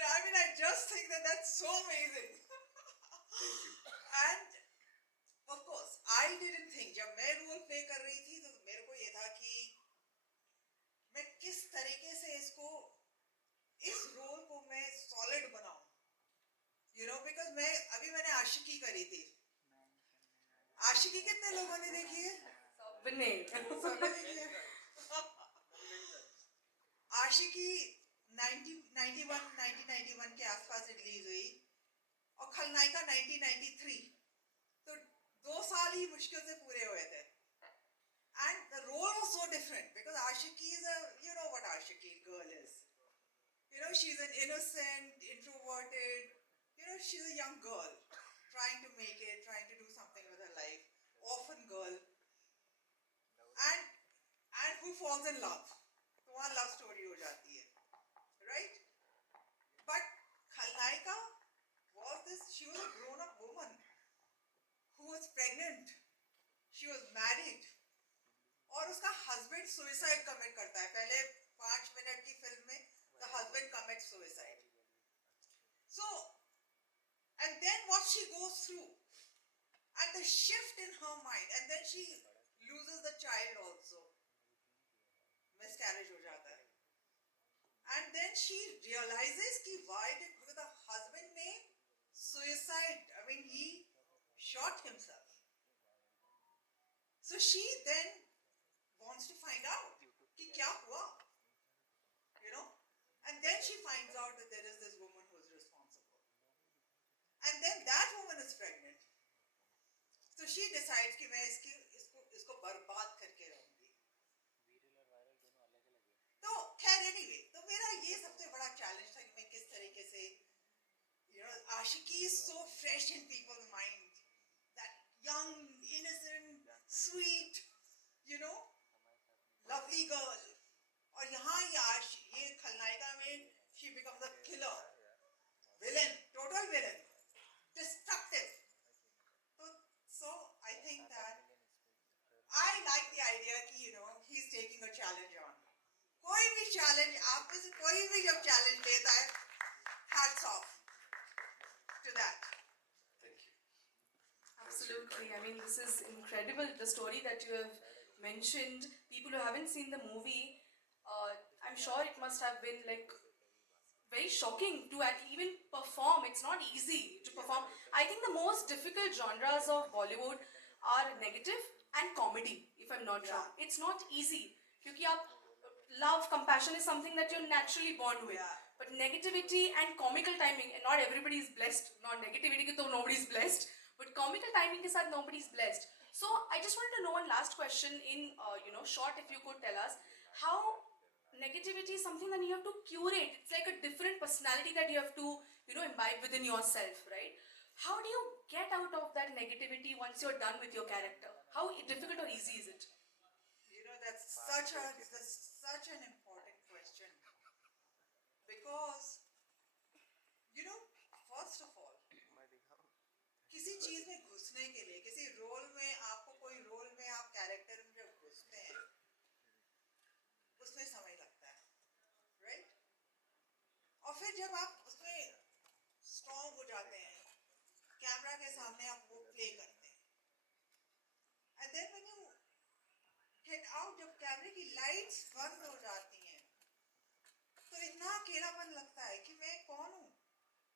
I mean I just think that that's so amazing and of course I didn't think जब मैं रोल प्ले कर रही थी तो मेरे को ये था कि मैं किस तरीके से इस रोल को मैं सॉलिड बनाऊं because मैंने आशिकी करी थी आशिकी कितने लोगों ने देखी है सबने देखी है आशिकी 1991 के आसपास रिलीज हुई और खलनायिका 1993 तो 2 साल ही मुश्किल से पूरे हुए थे and the role was so different because Ashiki is what Ashiki girl is she's an innocent introverted she's a young girl trying to make it trying to do something with her life orphan girl and who falls in love तो वहाँ love story हो जाती है right but Khalnaika she was a grown up woman who was pregnant she was married और उसका husband suicide commit करता है पहले 5 मिनट की फिल्म में the husband commits suicide so and then what she goes through And the shift in her mind, and then she loses the child also. Miscarriage हो जाता है. And then she realizes कि why did because the husband ने suicide, I mean he shot himself. So she then wants to find out कि क्या हुआ, you know, and then she finds out that there is this woman who is responsible, and then that woman is pregnant. So she decides कि मैं इसको बर्बाद करके रहूंगी. तो खैर anyway, तो मेरा ये सबसे बड़ा चैलेंज था कि मैं किस तरीके से, you know, Aashiqui is so fresh in people's mind, that young, innocent, sweet, you know, lovely girl. और यहाँ ये खलनायिका में she becomes a killer, villain, total villain, destructive. So I think that I like the idea कि, you know, he's taking a challenge on. कोई भी challenge, आप में से कोई भी जब challenge लेता है, hats off to that. Thank you. Absolutely. I mean, this is incredible. The story that you have mentioned, people who haven't seen the movie, I'm sure it must have been like very shocking to even perform. It's not easy to perform. I think the most difficult genres of Bollywood are negative and comedy, if I'm not wrong. It's not easy. Because love, compassion is something that you're naturally born with. Yeah. But negativity and comical timing, and not everybody is blessed. Not negativity, so nobody's blessed. But comical timing ke saath nobody's blessed. So I just wanted to know one last question in, short, if you could tell us how negativity is something that you have to curate. It's like a different personality that you have to, imbibe within yourself, right? How do you get out of that negativity once you're done with your character? How difficult or easy is it? You know, that's such an important question. Because, you know, first of all, किसी चीज में घुसने के लिए, किसी role में आपको कोई रोल में आप कैरेक्टर में जब घुसते हैं, उसमें समय लगता है, राइट? और फिर जब आप उसमें स्ट्रॉन्ग हो जाते हैं, कैमरा के सामने आप वो प्ले करते हैं, and then when you get out, जब कैमरे की लाइट्स बंद हो जाती हैं, तो इतना अकेलापन लगता है कि मैं कौन हूँ,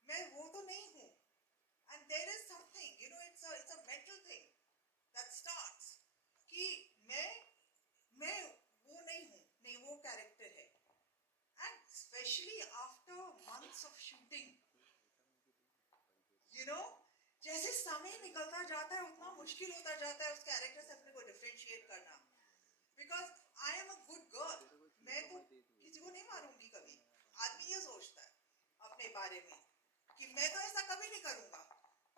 मैं वो तो नहीं हूँ. And there is something, you know, it's a mental thing that starts कि मैं वो नहीं हूँ, नहीं वो कैरेक्टर है. And especially after months of shooting, you know, जैसे समय निकलता जाता है उतना मुश्किल होता जाता है उस कैरेक्टर से अपने को डिफरेंशिएट करना. Because I am a good girl, मैं तो किसी को नहीं मारूंगी कभी. आदमी ये सोचता है अपने बारे में कि मैं तो ऐसा कभी नहीं करूंगा.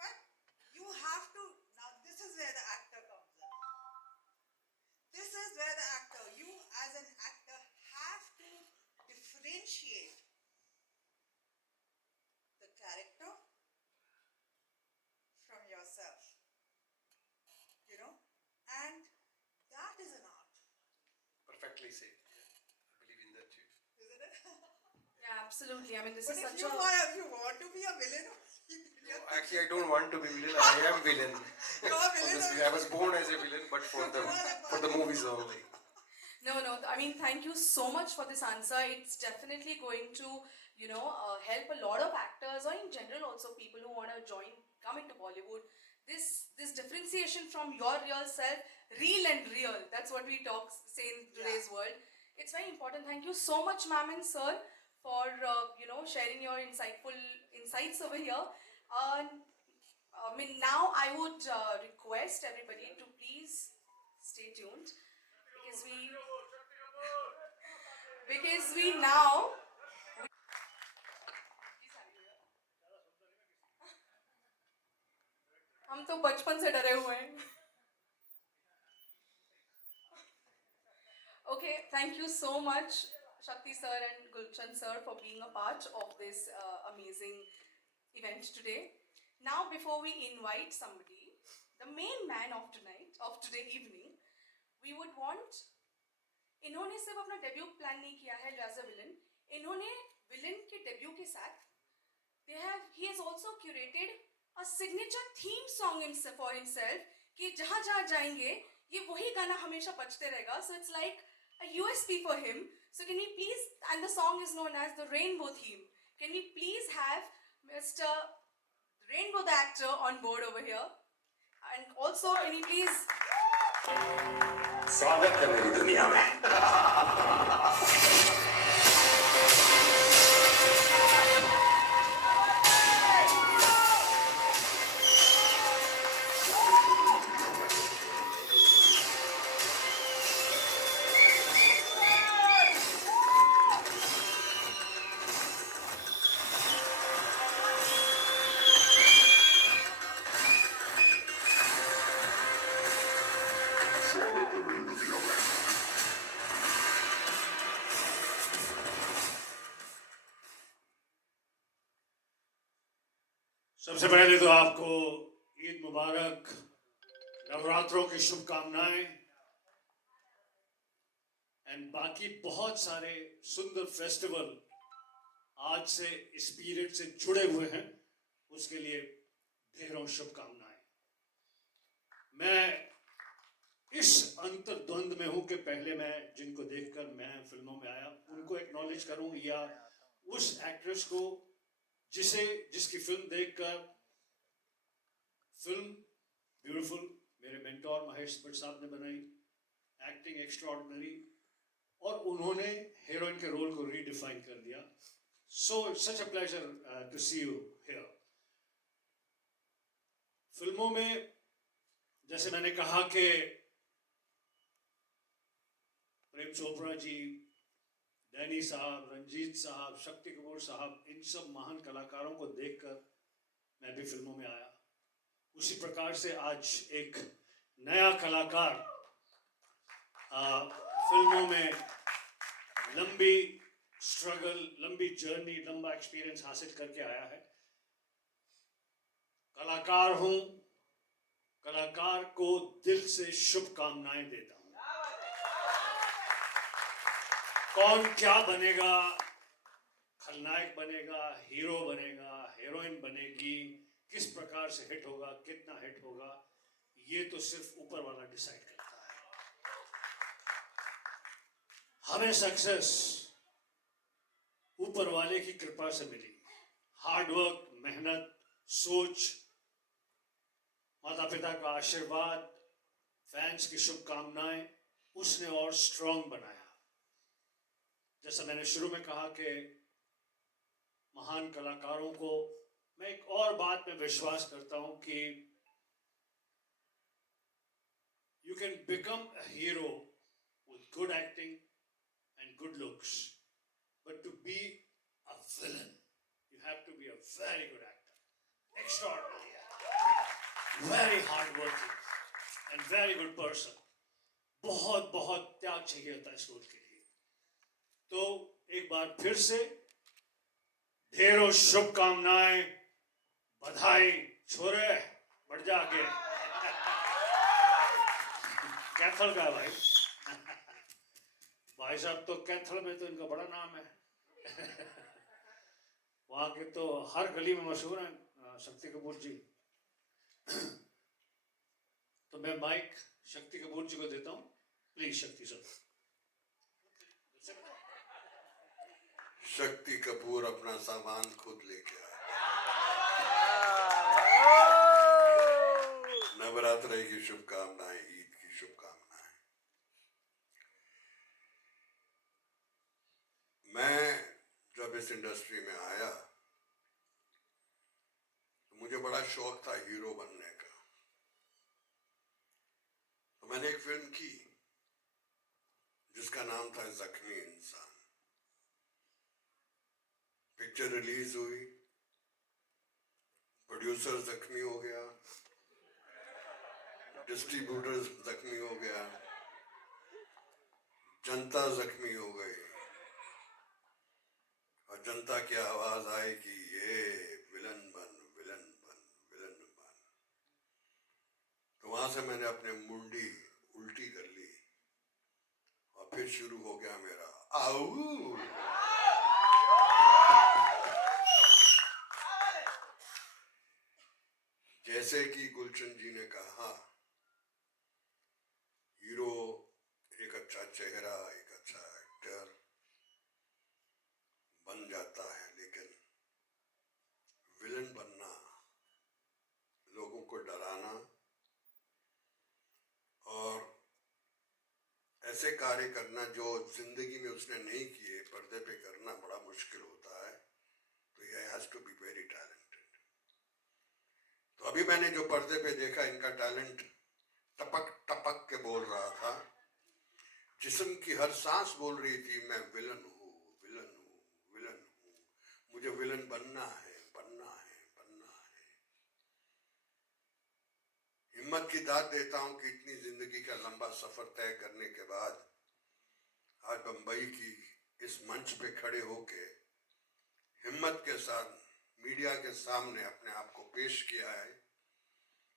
But you have to, now this is where the actor comes in. This is where the actor, you as an actor have to differentiate the character from yourself. You know? And that is an art. Perfectly said. I believe in that too. Isn't it? Yeah, absolutely. I mean, this But is if such you a... want to be a villain, Actually, I don't want to be villain. I am villain. You're a villain. Honestly, I was born as a villain, but for the movies only. No, I mean, thank you so much for this answer. It's definitely going to, help a lot of actors, or in general also people who want to come into Bollywood. This differentiation from your real self, real and real, that's what we say in today's world. It's very important. Thank you so much, ma'am and sir, for, sharing your insights over here. Now I would request everybody to please stay tuned, because we now हम तो बचपन से डरे हुए हैं. Okay, thank you so much, Shakti sir and Gulshan sir, for being a part of this amazing event today. Now, before we invite somebody, the main man of today evening, we would want, इन्होंने सिर्फ अपना debut plan नहीं किया है as a villain, इन्होंने villain के debut के साथ he has also curated a signature theme song for himself कि जहाँ जहाँ जाएंगे ये वही गाना हमेशा बजते रहेगा. So it's like a USP for him. So can we please, and the song is known as the Rainbow Theme. Can we please have Mr. Rainbow the actor on board over here? And also can we please स्वागत है मेरी दुनिया में. सबसे पहले तो आपको ईद मुबारक, नवरात्रों की शुभकामनाएं एंड बाकी बहुत सारे सुंदर फेस्टिवल आज से इस पीरियड से जुड़े हुए हैं, उसके लिए ढेरों शुभकामनाएं. मैं इस अंतर्द्वंद में हूं कि पहले मैं जिनको देखकर मैं फिल्मों में आया उनको एक्नॉलेज करूं या उस एक्ट्रेस को जिसकी फिल्म देखकर फिल्म ब्यूटीफुल मेरे मेंटोर महेश भट्ट साहब ने बनाई, एक्टिंग एक्स्ट्राऑर्डिनरी और उन्होंने हीरोइन के रोल को रीडिफाइन कर दिया. So such a pleasure to see you here. फिल्मों में जैसे मैंने कहा कि प्रेम चोपड़ा जी, डैनी साहब, रंजीत साहब, शक्ति कपूर साहब, इन सब महान कलाकारों को देखकर मैं भी फिल्मों में आया. उसी प्रकार से आज एक नया कलाकार फिल्मों में लंबी स्ट्रगल, लंबी जर्नी, लंबा एक्सपीरियंस हासिल करके आया है. कलाकार हूं, कलाकार को दिल से शुभकामनाएं देता हूं. कौन क्या बनेगा, खलनायक बनेगा, हीरो बनेगा, हीरोइन बनेगी, किस प्रकार से हिट होगा, कितना हिट होगा, ये तो सिर्फ ऊपर वाला डिसाइड करता है. हमें सक्सेस ऊपर वाले की कृपा से मिली. हार्डवर्क, मेहनत, सोच, माता पिता का आशीर्वाद, फैंस की शुभकामनाएं, उसने और स्ट्रांग बनाया. जैसा मैंने शुरू में कहा कि महान कलाकारों को मैं एक और बात में विश्वास करता हूं कि you can become a hero with good acting and good looks, but to be a villain you have to be a very good actor, extraordinary actor, very hard working and very good person. बहुत बहुत त्याग चाहिए होता है इस role के लिए. तो एक बार फिर से ढेरों शुभकामनाएं, बधाई. छोरे बढ़ जा आगे. कैथल का भाई भाई साहब तो कैथल में तो इनका बड़ा नाम है. वहां के तो हर गली में मशहूर हैं शक्ति कपूर जी. तो मैं माइक शक्ति कपूर जी को देता हूं. प्लीज शक्ति सर. शक्ति कपूर अपना सामान खुद लेके आया. नवरात्र की शुभकामनाएं, ईद की शुभकामनाएं. मैं जब इस इंडस्ट्री में आया तो मुझे बड़ा शौक था हीरो बनने का. तो मैंने एक फिल्म की जिसका नाम था जख्मी इंसान. पिक्चर रिलीज हुई, प्रोड्यूसर जख्मी हो गया, डिस्ट्रीब्यूटर जख्मी हो गया, जनता जख्मी हो गई और जनता की आवाज आई कि ये विलन बन, विलन बन, विलन बन. तो वहां से मैंने अपने मुंडी उल्टी कर ली और फिर शुरू हो गया मेरा आऊ. जैसे कि गुलशन जी ने कहा, हीरो एक अच्छा चेहरा, एक अच्छा एक्टर बन जाता है, लेकिन विलन बनना, लोगों को डराना और ऐसे कार्य करना जो जिंदगी में उसने नहीं किए, पर्दे पे करना बड़ा मुश्किल होता है. तो ये has to be very talented. तो अभी मैंने जो पर्दे पे देखा, इनका टैलेंट टपक टपक के बोल रहा था. जिस्म की हर सांस बोल रही थी, मैं विलन हूँ, विलन हूँ, विलन हूँ, मुझे विलन बनना है, बनना है, बनना है. हिम्मत की दाद देता हूं कि इतनी जिंदगी का लंबा सफर तय करने के बाद आज बंबई की इस मंच पे खड़े होके हिम्मत के साथ मीडिया के सामने अपने आप को पेश किया है.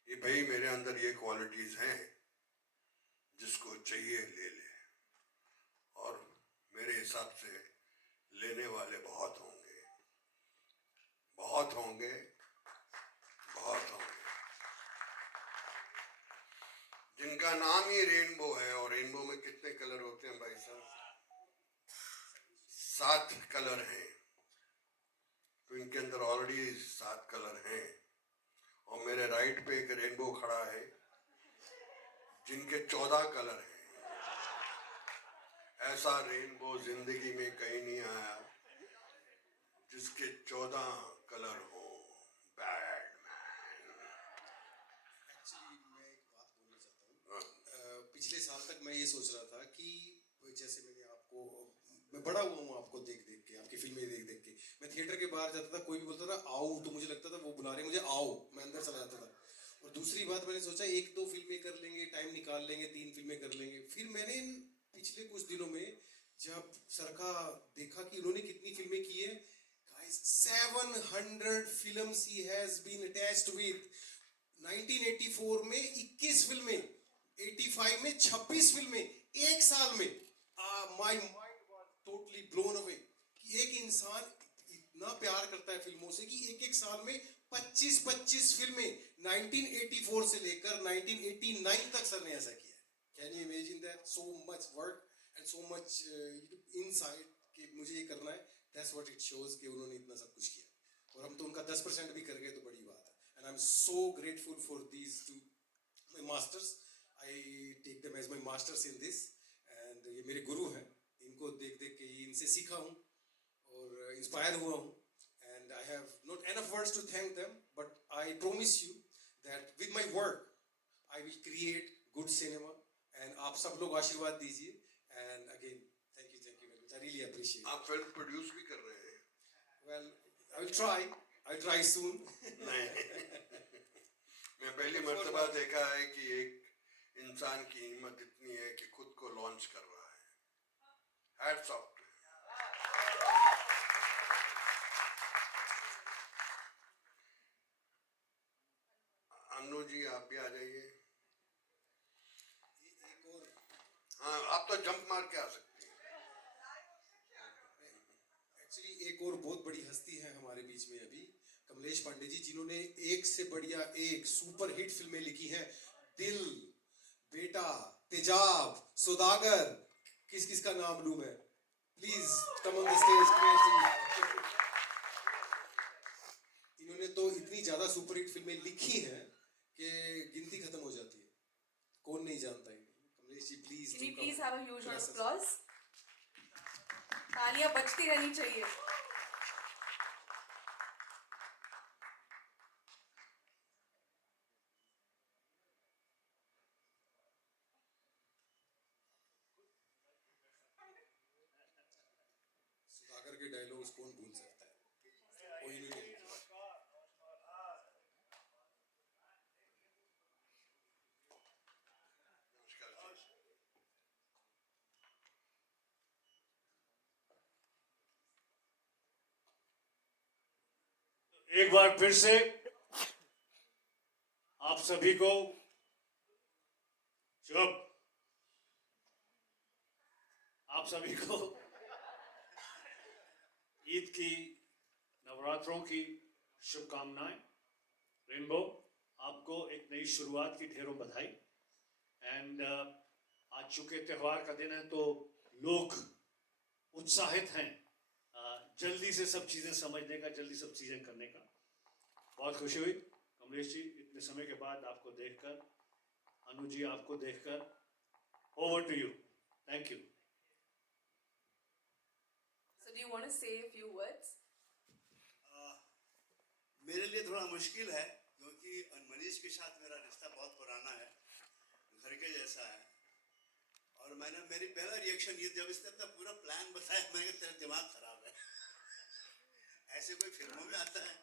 ये भाई मेरे अंदर ये क्वालिटीज हैं, जिसको चाहिए ले ले. और मेरे हिसाब से लेने वाले बहुत होंगे, बहुत होंगे, बहुत होंगे. जिनका नाम ही रेनबो है, और रेनबो में कितने कलर होते हैं भाई साहब? 7 कलर हैं. तो इनके अंदर ऑलरेडी 7 कलर हैं. और मेरे राइट पे एक रेनबो खड़ा है जिनके 14 कलर हैं. ऐसा रेनबो जिंदगी में कहीं नहीं आया जिसके 14 कलर हो. बैडमैन. एक्चुअली मैं एक बात बोलना चाहता हूँ. पिछले साल तक मैं ये सोच रहा था कि जैसे मैं बड़ा हुआ हूँ आपको देख देख के, आपकी फिल्में देख देख के. मैं थिएटर के बाहर जाता था, कोई भी बोलता था आओ, तो मुझे लगता था वो बुला रहे मुझे, आओ. मैं अंदर चला जाता था. और दूसरी बात, मैंने सोचा 1-2 फिल्में कर लेंगे, टाइम निकाल लेंगे, 3 फिल्में कर लेंगे. फिर मैंने पिछले कुछ दिनों में जब सरका देखा कि उन्होंने कितनी फिल्में की है, 700 films he has been attached with. 1984 में 21 फिल्में, 85 में 26 फिल्में, एक साल में. My mind was totally blown away कि एक इंसान इतना प्यार करता है फिल्मों से कि एक साल में 25 फिल्में 1984 से लेकर 1989 तक सर ने ऐसा किया. Can you imagine that? So much work and so much insight कि मुझे ये करना है. दैट्स व्हाट इट शोज कि उन्होंने इतना सब कुछ किया. और हम तो उनका 10% भी कर गए तो बड़ी बात है. And I am so grateful for these two my masters. I take them as my masters in this. And ये मेरे गुरु हैं. इनको देख देख के इनसे सीखा हूँ और इंस्पायर हुआ हूँ. And I have not enough words to thank them, but I promise you that with my work I will create good cinema. And आप सब लोग आशीर्वाद दीजिए. And again thank you very much. I really appreciate. आप film produce भी कर रहे हैं? Well, I will try soon. नहीं. मैं पहली मर्तबा देखा है कि एक इंसान की हिम्मत इतनी है कि खुद को लॉन्च कर रहा है. Hats off. अनु जी आप भी आ जाइए. एक और हाँ, आप तो जंप मार के आ सकते हैं. एक्चुअली एक और बहुत बड़ी हस्ती है हमारे बीच में अभी, कमलेश पांडे जी, जिन्होंने एक से बढ़िया एक सुपर हिट फिल्में लिखी हैं. दिल, बेटा, तेजाब, सौदागर. किस किस का नाम लूं मैं? Please come on the stage. इन्होंने तो इतनी ज्यादा सुपर हिट फिल्में लिखी हैं कि गिनती खत्म हो जाती है. कौन नहीं जानता है. Kamlesh ji please. Can we please have a huge round of applause? तालियां बजती रहनी चाहिए. सुधाकर के डायलॉग्स कौन भूल सकता है? कोई नहीं. एक बार फिर से आप सभी को आप सभी को ईद की, नवरात्रों की शुभकामनाएं. रेनबो, आपको एक नई शुरुआत की ढेरों बधाई। एंड आज चूंकि त्यौहार का दिन है तो लोग उत्साहित हैं जल्दी से सब चीज़ें समझने का, जल्दी सब चीज़ें करने का। बहुत खुशी हुई कमलेश जी इतने समय के बाद आपको देखकर, अनु जी आपको देखकर। Over to you, thank you. So do you want to say a few words? मेरे लिए थोड़ा मुश्किल है क्योंकि मनीष के साथ मेरा रिश्ता बहुत पुराना है, घर के जैसा है। और मेरी पहला रिएक्शन ये, जब इसने अपना पूरा प्लान बताया, मैंने कहा तेरा दिमाग खराब है ऐसे कोई फिल्मों में आता है।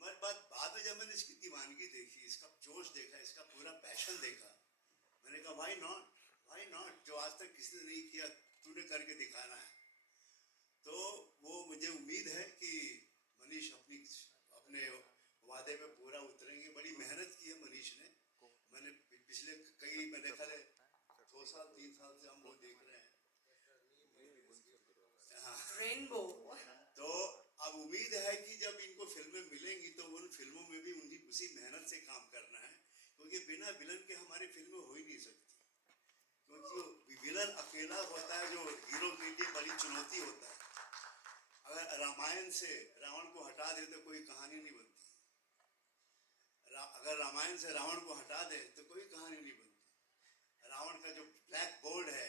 मगर बाद में जब मैंने इसकी दीवानगी देखी, इसका जोश देखा, इसका पूरा पैशन देखा, मैंने कहा व्हाई नॉट, जो आज तक किसी ने नहीं किया तूने करके दिखाना है। तो वो मुझे उम्मीद है कि मनीष अपने वादे पे पूरा उतरेंगे। बड़ी मेहनत की है मनीष ने। मैंने पिछले मेरे ख्याल 2 साल 3 साल से हम लोग देख रहे हैं Rainbow. तो अब उम्मीद है कि जब इनको फिल्में मिलेंगी तो उन फिल्मों में भी उसी मेहनत से काम करना है, क्योंकि बिना विलन के हमारी फिल्में हो ही नहीं सकती। क्योंकि विलन अकेला होता है जो हीरो के लिए बड़ी चुनौती होता है। अगर रामायण से रावण को हटा दे तो कोई कहानी नहीं बनती। अगर रामायण से रावण को हटा दे तो कोई कहानी नहीं बनती। रावण का जो ब्लैक बोर्ड है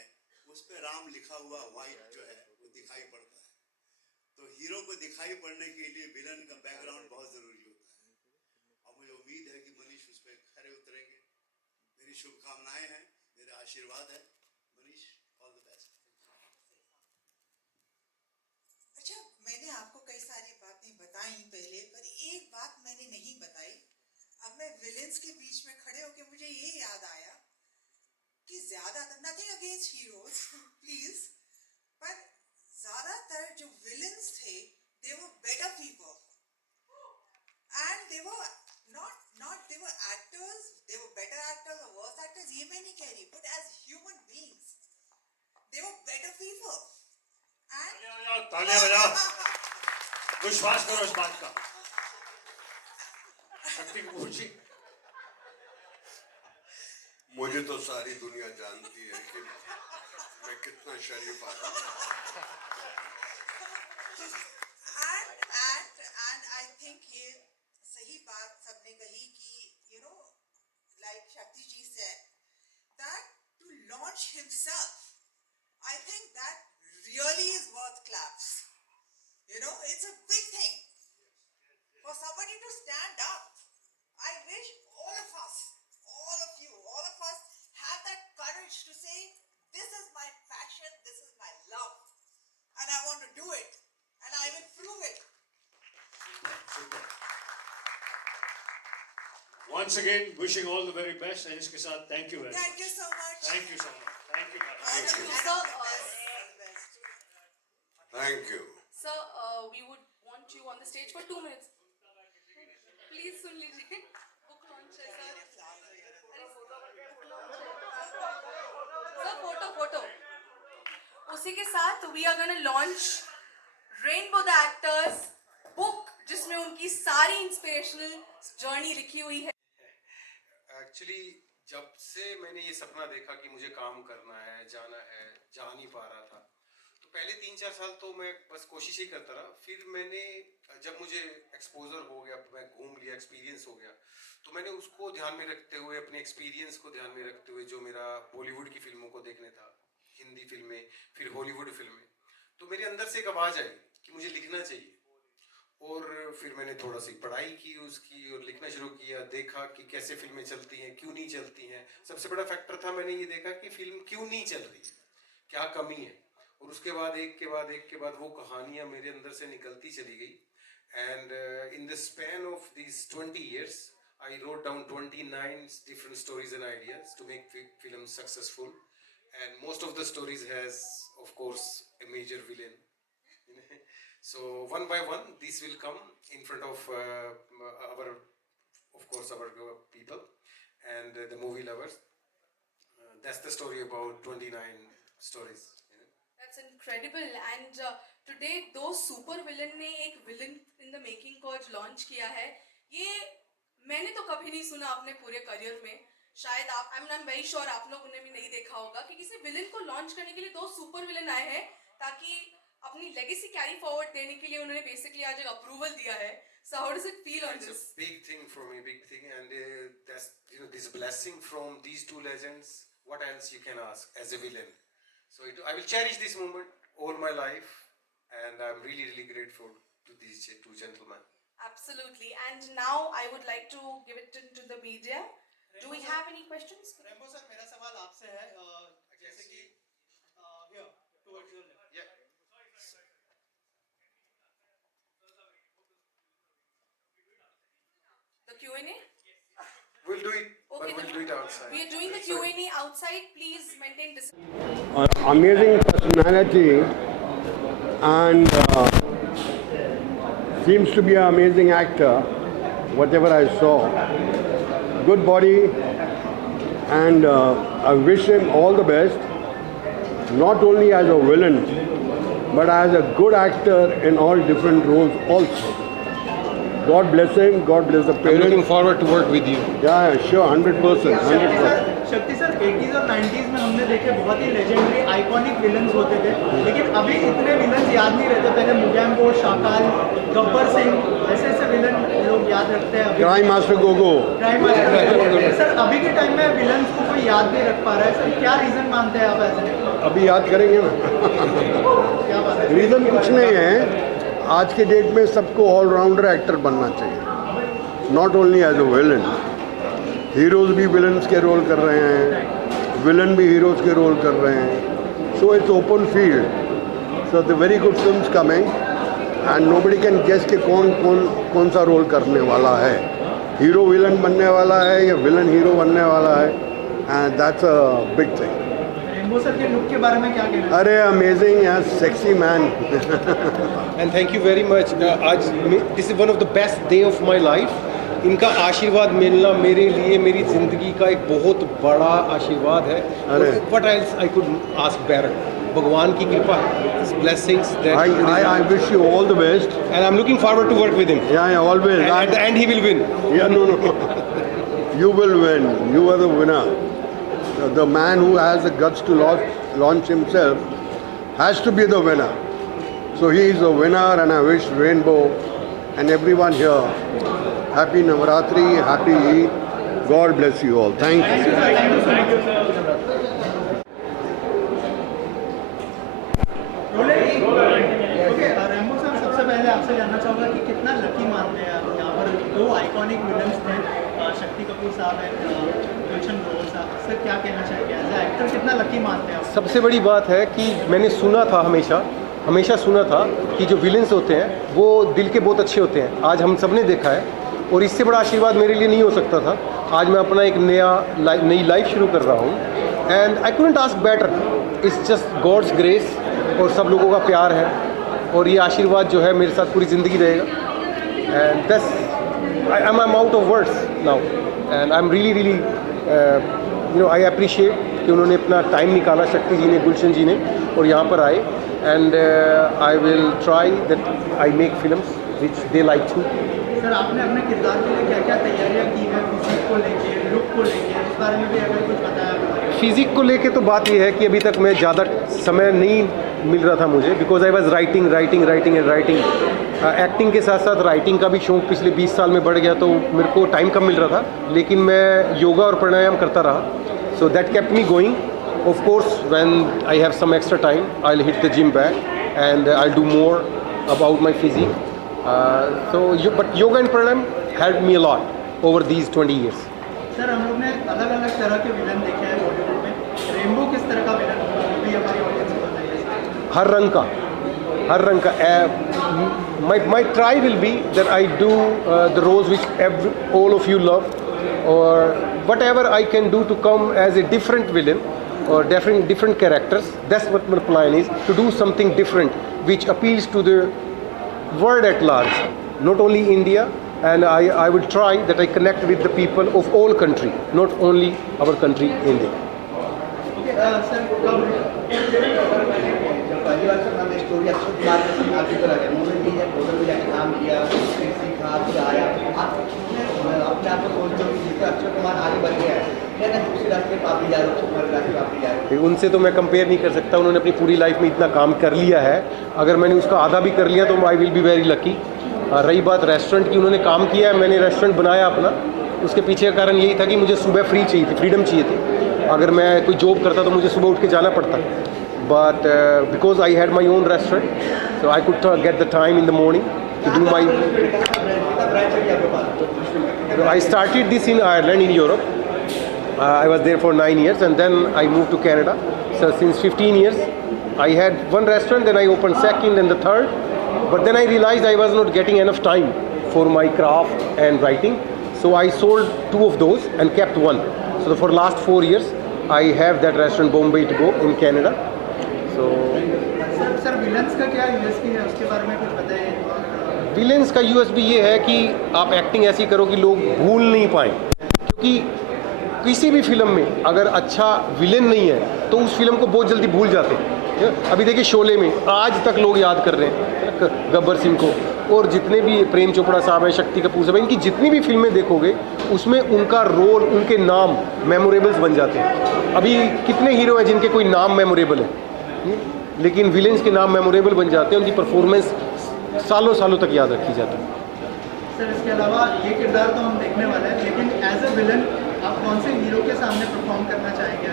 उस पे राम लिखा हुआ व्हाइट जो है वो दिखाई पड़ता है। तो हीरो को दिखाई पड़ने के लिए विलन का बैकग्राउंड बहुत जरूरी होता है। और मुझे उम्मीद है कि मनीष उस पर खरे उतरेंगे। मेरी शुभकामनाएं हैं, मेरा आशीर्वाद है। Manish, all the best. अच्छा, मैंने आपको कई सारी बातें बताई पहले, पर एक बात मैंने नहीं बताई। अब मैं विलेंस के बीच में खड़े होकर मुझे ये याद आया कि ज्यादातर, नथिंग अगेंस्ट हीरोज प्लीज, पर ज्यादातर जो विलेंस थे they were better people and they were not they were actors, they were better actors or worse actors, ये मैं नहीं कह रही, but as human beings they were better people and तालियां बजाओ, विश्वास करो इस बात का। शक्ति कपूर जी, मुझे तो सारी दुनिया जानती है कि मैं कितना शरीफ आदमी हूं। and I think ये सही बात सबने कही कि like Shakti ji said that to launch himself, I think that really is worth claps. It's a big thing for somebody to stand up. I wish all of us, all of you, all of us have that courage to say, this is my passion, this is my love, and I want to do it, and I will prove it. once again wishing all the very best, and इसके साथ thank you very much. Thank you so much. Thank you so much. Thank you. Thank you. So, thank you. sir, we would want you on the stage for 2 minutes. Please सुन लीजिए, book launch है sir. Sir, photo. उसी के साथ we are gonna launch Rainbow the Actors book, जिसमें उनकी सारी inspirational journey लिखी हुई है। एक्चुअली जब से मैंने ये सपना देखा कि मुझे काम करना है, जाना है, जा नहीं पा रहा था, तो पहले 3-4 साल तो मैं बस कोशिश ही करता रहा। फिर मैंने, जब मुझे एक्सपोजर हो गया, मैं घूम लिया, एक्सपीरियंस हो गया, तो मैंने उसको ध्यान में रखते हुए, अपने एक्सपीरियंस को ध्यान में रखते हुए, जो मेरा बॉलीवुड की फिल्मों को देखने था, हिंदी फिल्में, फिर हॉलीवुड फिल्में, तो मेरे अंदर से एक आवाज़ आई कि मुझे लिखना चाहिए। और फिर मैंने थोड़ा सी पढ़ाई की उसकी और लिखना शुरू किया, देखा कि कैसे फिल्में चलती हैं, क्यों नहीं चलती हैं। सबसे बड़ा फैक्टर था, मैंने ये देखा कि फिल्म क्यों नहीं चल रही है, क्या कमी है। और उसके बाद एक के बाद वो कहानियाँ मेरे अंदर से निकलती चली गई। And in the span of this 20 years I wrote down 29 different stories and ideas to make film successful, and most of the stories has, of course, a major villain. So one by one, these will come in front of our people and the movie lovers. That's the story about 29 stories. That's incredible. And today, दो super villain ने एक villain in the making को आज launch किया है। ये मैंने तो कभी नहीं सुना अपने पूरे करियर में, शायद आप, आई एम वेरी श्योर आप लोगों ने भी नहीं देखा होगा कि किसी विलन को लॉन्च करने के लिए 2 सुपर विलन आए हैं ताकि अपनी लेगेसी कैरी फॉरवर्ड देने के लिए उन्होंने बेसिकली आज एक अप्रूवल दिया है. So how does it feel on It's this? a big thing for me, big thing, and that's this blessing from these 2 legends. What else you can ask as a villain? So I will cherish this moment all my life, and I'm really, really grateful to these 2 gentlemen. Absolutely. And now I would like to give it to the media. Do we have any questions? Rainbow sir, मेरा सवाल आपसे है, जैसे कि here towards your left. Yeah. The Q&A? We'll do it, Okay, but we'll do it outside. We are doing the Q&A outside. Please maintain discipline. Amazing personality and seems to be an amazing actor, whatever I saw. Good body, and I wish him all the best, not only as a villain, but as a good actor in all different roles also. God bless him, God bless the parents. I'm looking forward to work with you. Yeah, sure, 100%. 100%. शक्ति sir, 80s और 90s में हमने देखे बहुत ही legendary iconic villains होते थे, लेकिन अभी इतने विलन्स याद नहीं रहते. पहले मुगैम्बो, शाकाल, गब्बर सिंह, ऐसे विलन लोग याद रखते हैं. Crime Master Gogo. Crime master. Sir, अभी के टाइम में विलन्स को कोई याद नहीं रख पा रहा है. सर, क्या रीजन मानते हैं आप ऐसे? अभी याद करेंगे ना. क्या बात है? रीज़न कुछ नहीं है. आज के डेट में सबको ऑलराउंडर एक्टर बनना चाहिए, not only as a villain. Heroes भी विलन्स के रोल कर रहे हैं, विलन भी हीरोज़ के रोल कर रहे हैं. So it's open field. So the very good films coming and nobody can guess कि कौन सा रोल करने वाला है. हीरो विलन बनने वाला है या विलन हीरो बनने वाला है, and that's a big thing. Rainbow sir के लुक के बारे में क्या कहना है? अरे अमेजिंग यार, sexy man. And thank you very much. आज this is one of the best day of my life. इनका आशीर्वाद मिलना मेरे लिए मेरी ज़िंदगी का एक बहुत बड़ा आशीर्वाद है. What else I could ask better? भगवान की कृपा, His blessings. I wish you all the best. And I'm looking forward to work with him. Yeah, always. And at the end he will win. Yeah, no. You will win. You are the winner. The man who has the guts to launch himself has to be the winner. So he is the winner, and I wish Rainbow and everyone here happy Navaratri, happy Eid. God bless you all. Thank you. Okay, rainbow sir, सबसे पहले आपसे जानना चाहूँगा कि कितना lucky मानते हैं आप? यहाँ पर 2 आइकॉनिक विलन्स थे, शक्ति कपूर साहब है, गुलशन ग्रोवर साहब. सर, क्या कहना चाहेंगे एज ए एक्टर, कितना लकी मानते हैं आप? सबसे बड़ी बात है कि मैंने सुना था हमेशा सुना था कि जो विलेंस होते हैं वो दिल के बहुत अच्छे होते हैं. आज हम सब ने देखा है, और इससे बड़ा आशीर्वाद मेरे लिए नहीं हो सकता था. आज मैं अपना एक नई लाइफ शुरू कर रहा हूँ, and I couldn't ask better. It's just God's grace, और सब लोगों का प्यार है, और ये आशीर्वाद जो है मेरे साथ पूरी ज़िंदगी रहेगा. And that's I am out of words now, and I am really I appreciate कि उन्होंने अपना टाइम निकाला, शक्ति जी ने, गुलशन जी ने, और यहाँ पर आए. And I will try that I make films which they like to. Sir, आपने अपने किरदार के लिए क्या क्या तैयारियाँ की हैं, फिजिक को लेके, लुक को लेके, इस बारे में भी अगर कुछ बताया? फिजिक को लेके तो बात ये है कि अभी तक मैं ज़्यादा समय नहीं मिल रहा था मुझे, because I was writing. Acting के साथ साथ राइटिंग का भी शौक पिछले 20 साल में बढ़ गया, तो मेरे को टाइम कम मिल रहा था. लेकिन मैं योगा और प्राणायाम करता रहा, so that kept me going. Of course, when I have some extra time, I'll hit the gym back and I'll do more about my physique. But yoga and pranayam helped me a lot over these 20 years. Sir, हम लोग ने अलग-अलग तरह के villain देखे हैं बॉलीवुड में. Rainbow किस तरह का विलन होगा, वो भी हमारी ऑडियंस को बताइए. हर रंग का. My try will be that I do the roles which all of you love, or whatever I can do to come as a different villain, or different characters. That's what my plan is, to do something different which appeals to the world at large, not only India. And I will try that I connect with the people of all country, not only our country, India. Okay, sir, पहली बार sir मैंने story Akshay Kumar के साथ आपकी तरह है, movie भी है, hotel में जाके काम किया, फिर सीखा, फिर आया. आप अपने आप को सोचते हो कि जिससे अक्षय कुमार आगे बढ़ गया है, क्या ना दूसरी रास्ते पर आप भी जा रहे हो, अक्षय कुमार रास्ते पर आप भी जा रहे हो? उनसे तो मैं कंपेयर नहीं कर सकता, उन्होंने अपनी पूरी लाइफ में इतना काम कर लिया है, अगर मैंने उसका आधा भी कर लिया तो I will be very lucky. रही बात रेस्टोरेंट की, उन्होंने काम किया है, मैंने रेस्टोरेंट बनाया अपना, उसके पीछे का कारण यही था कि मुझे सुबह फ्री चाहिए थी, फ्रीडम चाहिए थी। अगर मैं कोई जॉब करता तो मुझे सुबह उठ के जाना पड़ता, but because I had my own restaurant, so I could get the time in the morning to do my. I started this in Ireland, in Europe. I was there for 9 years and then I moved to Canada. So since 15 years, I had one restaurant, then I opened second and the third. But then I realized I was not getting enough time for my craft and writing. So I sold 2 of those and kept one. So for the last 4 years, I have that restaurant Bombay to go in Canada. So sir villains का क्या USP है, उसके बारे में कुछ बताइए। Villains का USP ये है कि आप एक्टिंग ऐसी करो कि लोग भूल नहीं पाएँ, क्योंकि किसी भी फिल्म में अगर अच्छा विलेन नहीं है तो उस फिल्म को बहुत जल्दी भूल जाते हैं। अभी देखिए शोले में आज तक लोग याद कर रहे हैं गब्बर सिंह को, और जितने भी प्रेम चोपड़ा साहब हैं, शक्ति कपूर साहब, इनकी जितनी भी फिल्में देखोगे उसमें उनका रोल, उनके नाम मेमोरेबल्स बन जाते हैं। अभी कितने हीरो हैं जिनके कोई नाम मेमोरेबल है, लेकिन विलेंस के नाम मेमोरेबल बन जाते हैं, उनकी परफॉर्मेंस सालों सालों तक याद रखी जाती है। सर इसके अलावा ये किरदार तो हम देखने वाले हैं, लेकिन एज अ विलन आप कौन से हीरो के सामने परफॉर्म करना चाहेंगे?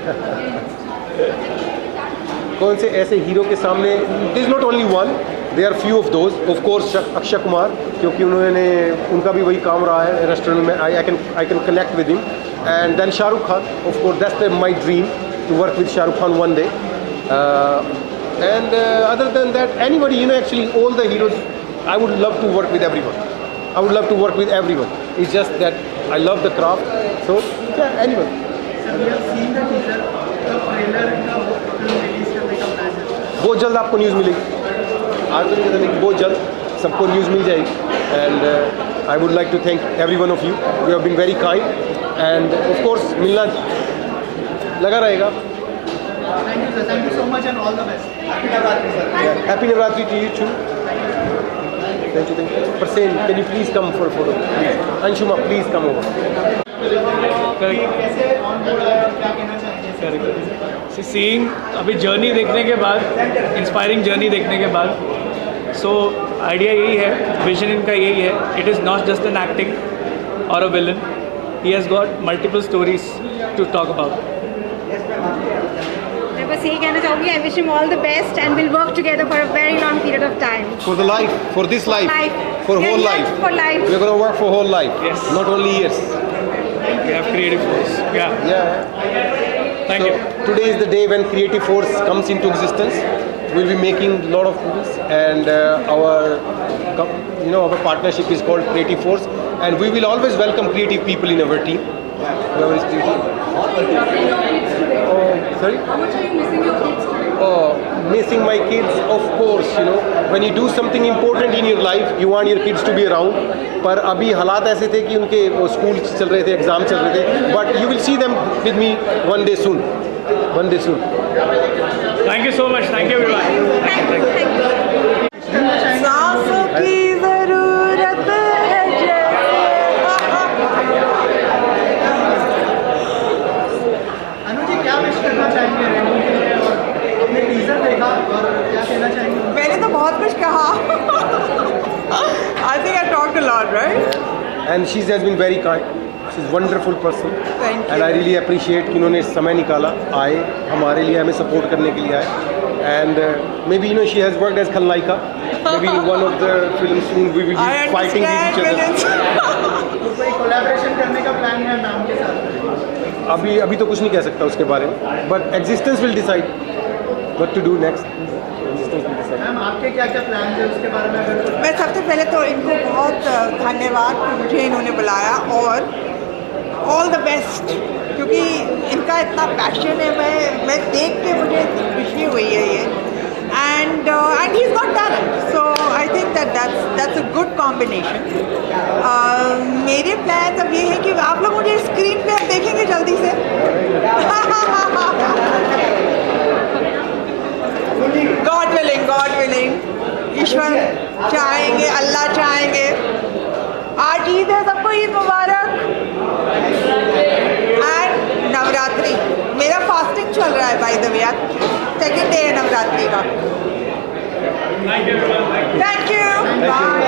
कौन से ऐसे हीरो के सामने? It is not only one, they are few of those. Of course Akshay Kumar, क्योंकि उन्होंने उनका भी वही काम रहा है रेस्टोरेंट में, I can connect with him. And then Shahrukh Khan, of course that's my dream to work with Shahrukh Khan one day. And other than that, anybody, actually all the heroes, I would love to work with everyone. I would love to work with everyone. It's just that I love the craft. So, yeah, anyone. Sir, we have seen the teaser, the trailer का film release करने का plan है। बहुत जल्द आपको news मिलेगी, आज तो नहीं कहता, लेकिन बहुत जल्द सबको न्यूज़ मिल जाएगी। And I would like to thank every one of you. You have been very kind. And of course, मिलना लगा रहेगा। Thank you, sir. Thank you so much and all the best. Happy Navratri, sir. Yeah. Happy Navratri to you too. Thank you, thank you. Prasen, can you please come for a photo? Please. Anshuma, please come over. कैसे on board आया और क्या कहना चाहेंगे? Seeing अभी journey देखने के बाद, इंस्पायरिंग जर्नी देखने के बाद, सो आइडिया यही है, विजन इनका यही है, it is not just an acting or a villain, he has got multiple stories to talk about. मैं बस यही कहना चाहूँगी, I wish him all the best and will work together for a very long period of time. For the life, for this life, for Yeah, whole yeah, life. for life. We're going to work for whole life. Yes. Not only years. We have creative force. Yeah. Yeah. Thank you. Today is the day when creative force comes into existence. We'll be making a lot of movies, and our partnership is called Creative Force, and we will always welcome creative people in our team. Whoever is creative. Oh, sorry? How much are you missing your kids? Oh, missing my kids, of course. When you do something important in your life, you want your kids to be around. पर अभी हालात ऐसे थे कि उनके वो school चल रहे थे, एग्जाम चल रहे थे, but you will see them with me one day soon. Thank you so much. Thank you everyone. सांसों की जरूरत है अनु जी क्या विश करना चाहेंगे रेनू के लिए, और आपने टीजर देखा और क्या कहना चाहेंगे? मैंने तो बहुत कुछ कहा। I think I talked a lot, right? And she has been very kind. She's a wonderful person. Thank you. And I really appreciate कि उन्होंने समय निकाला, आए हमारे लिए, हमें सपोर्ट करने के लिए आए. And maybe she has worked as Khalnaika. Maybe one of the films soon we will be fighting with each other. तो कोई कोलैबोरेशन करने का प्लान है मैम के साथ? अभी तो कुछ नहीं कह सकता उसके बारे में. But existence will decide what to do next. Ma'am आपके क्या क्या प्लान है उसके बारे में अगर? मैं सबसे पहले तो इनको बहुत धन्यवाद कि मुझे इन्होंने बुलाया, और ऑल द बेस्ट, क्योंकि इनका इतना पैशन है, मैं देख के मुझे खुशी हुई है ये, and he is got talent, so I think that's a good combination. मेरे प्लान अब ये है कि आप लोग मुझे स्क्रीन पे अब देखेंगे जल्दी से। गॉड विलिंग, ईश्वर चाहेंगे, अल्लाह चाहेंगे। आज ईद है, सबको ईद मुबारक। लिया सेकेंड डे है नवरात्रि का। Thank you, bye.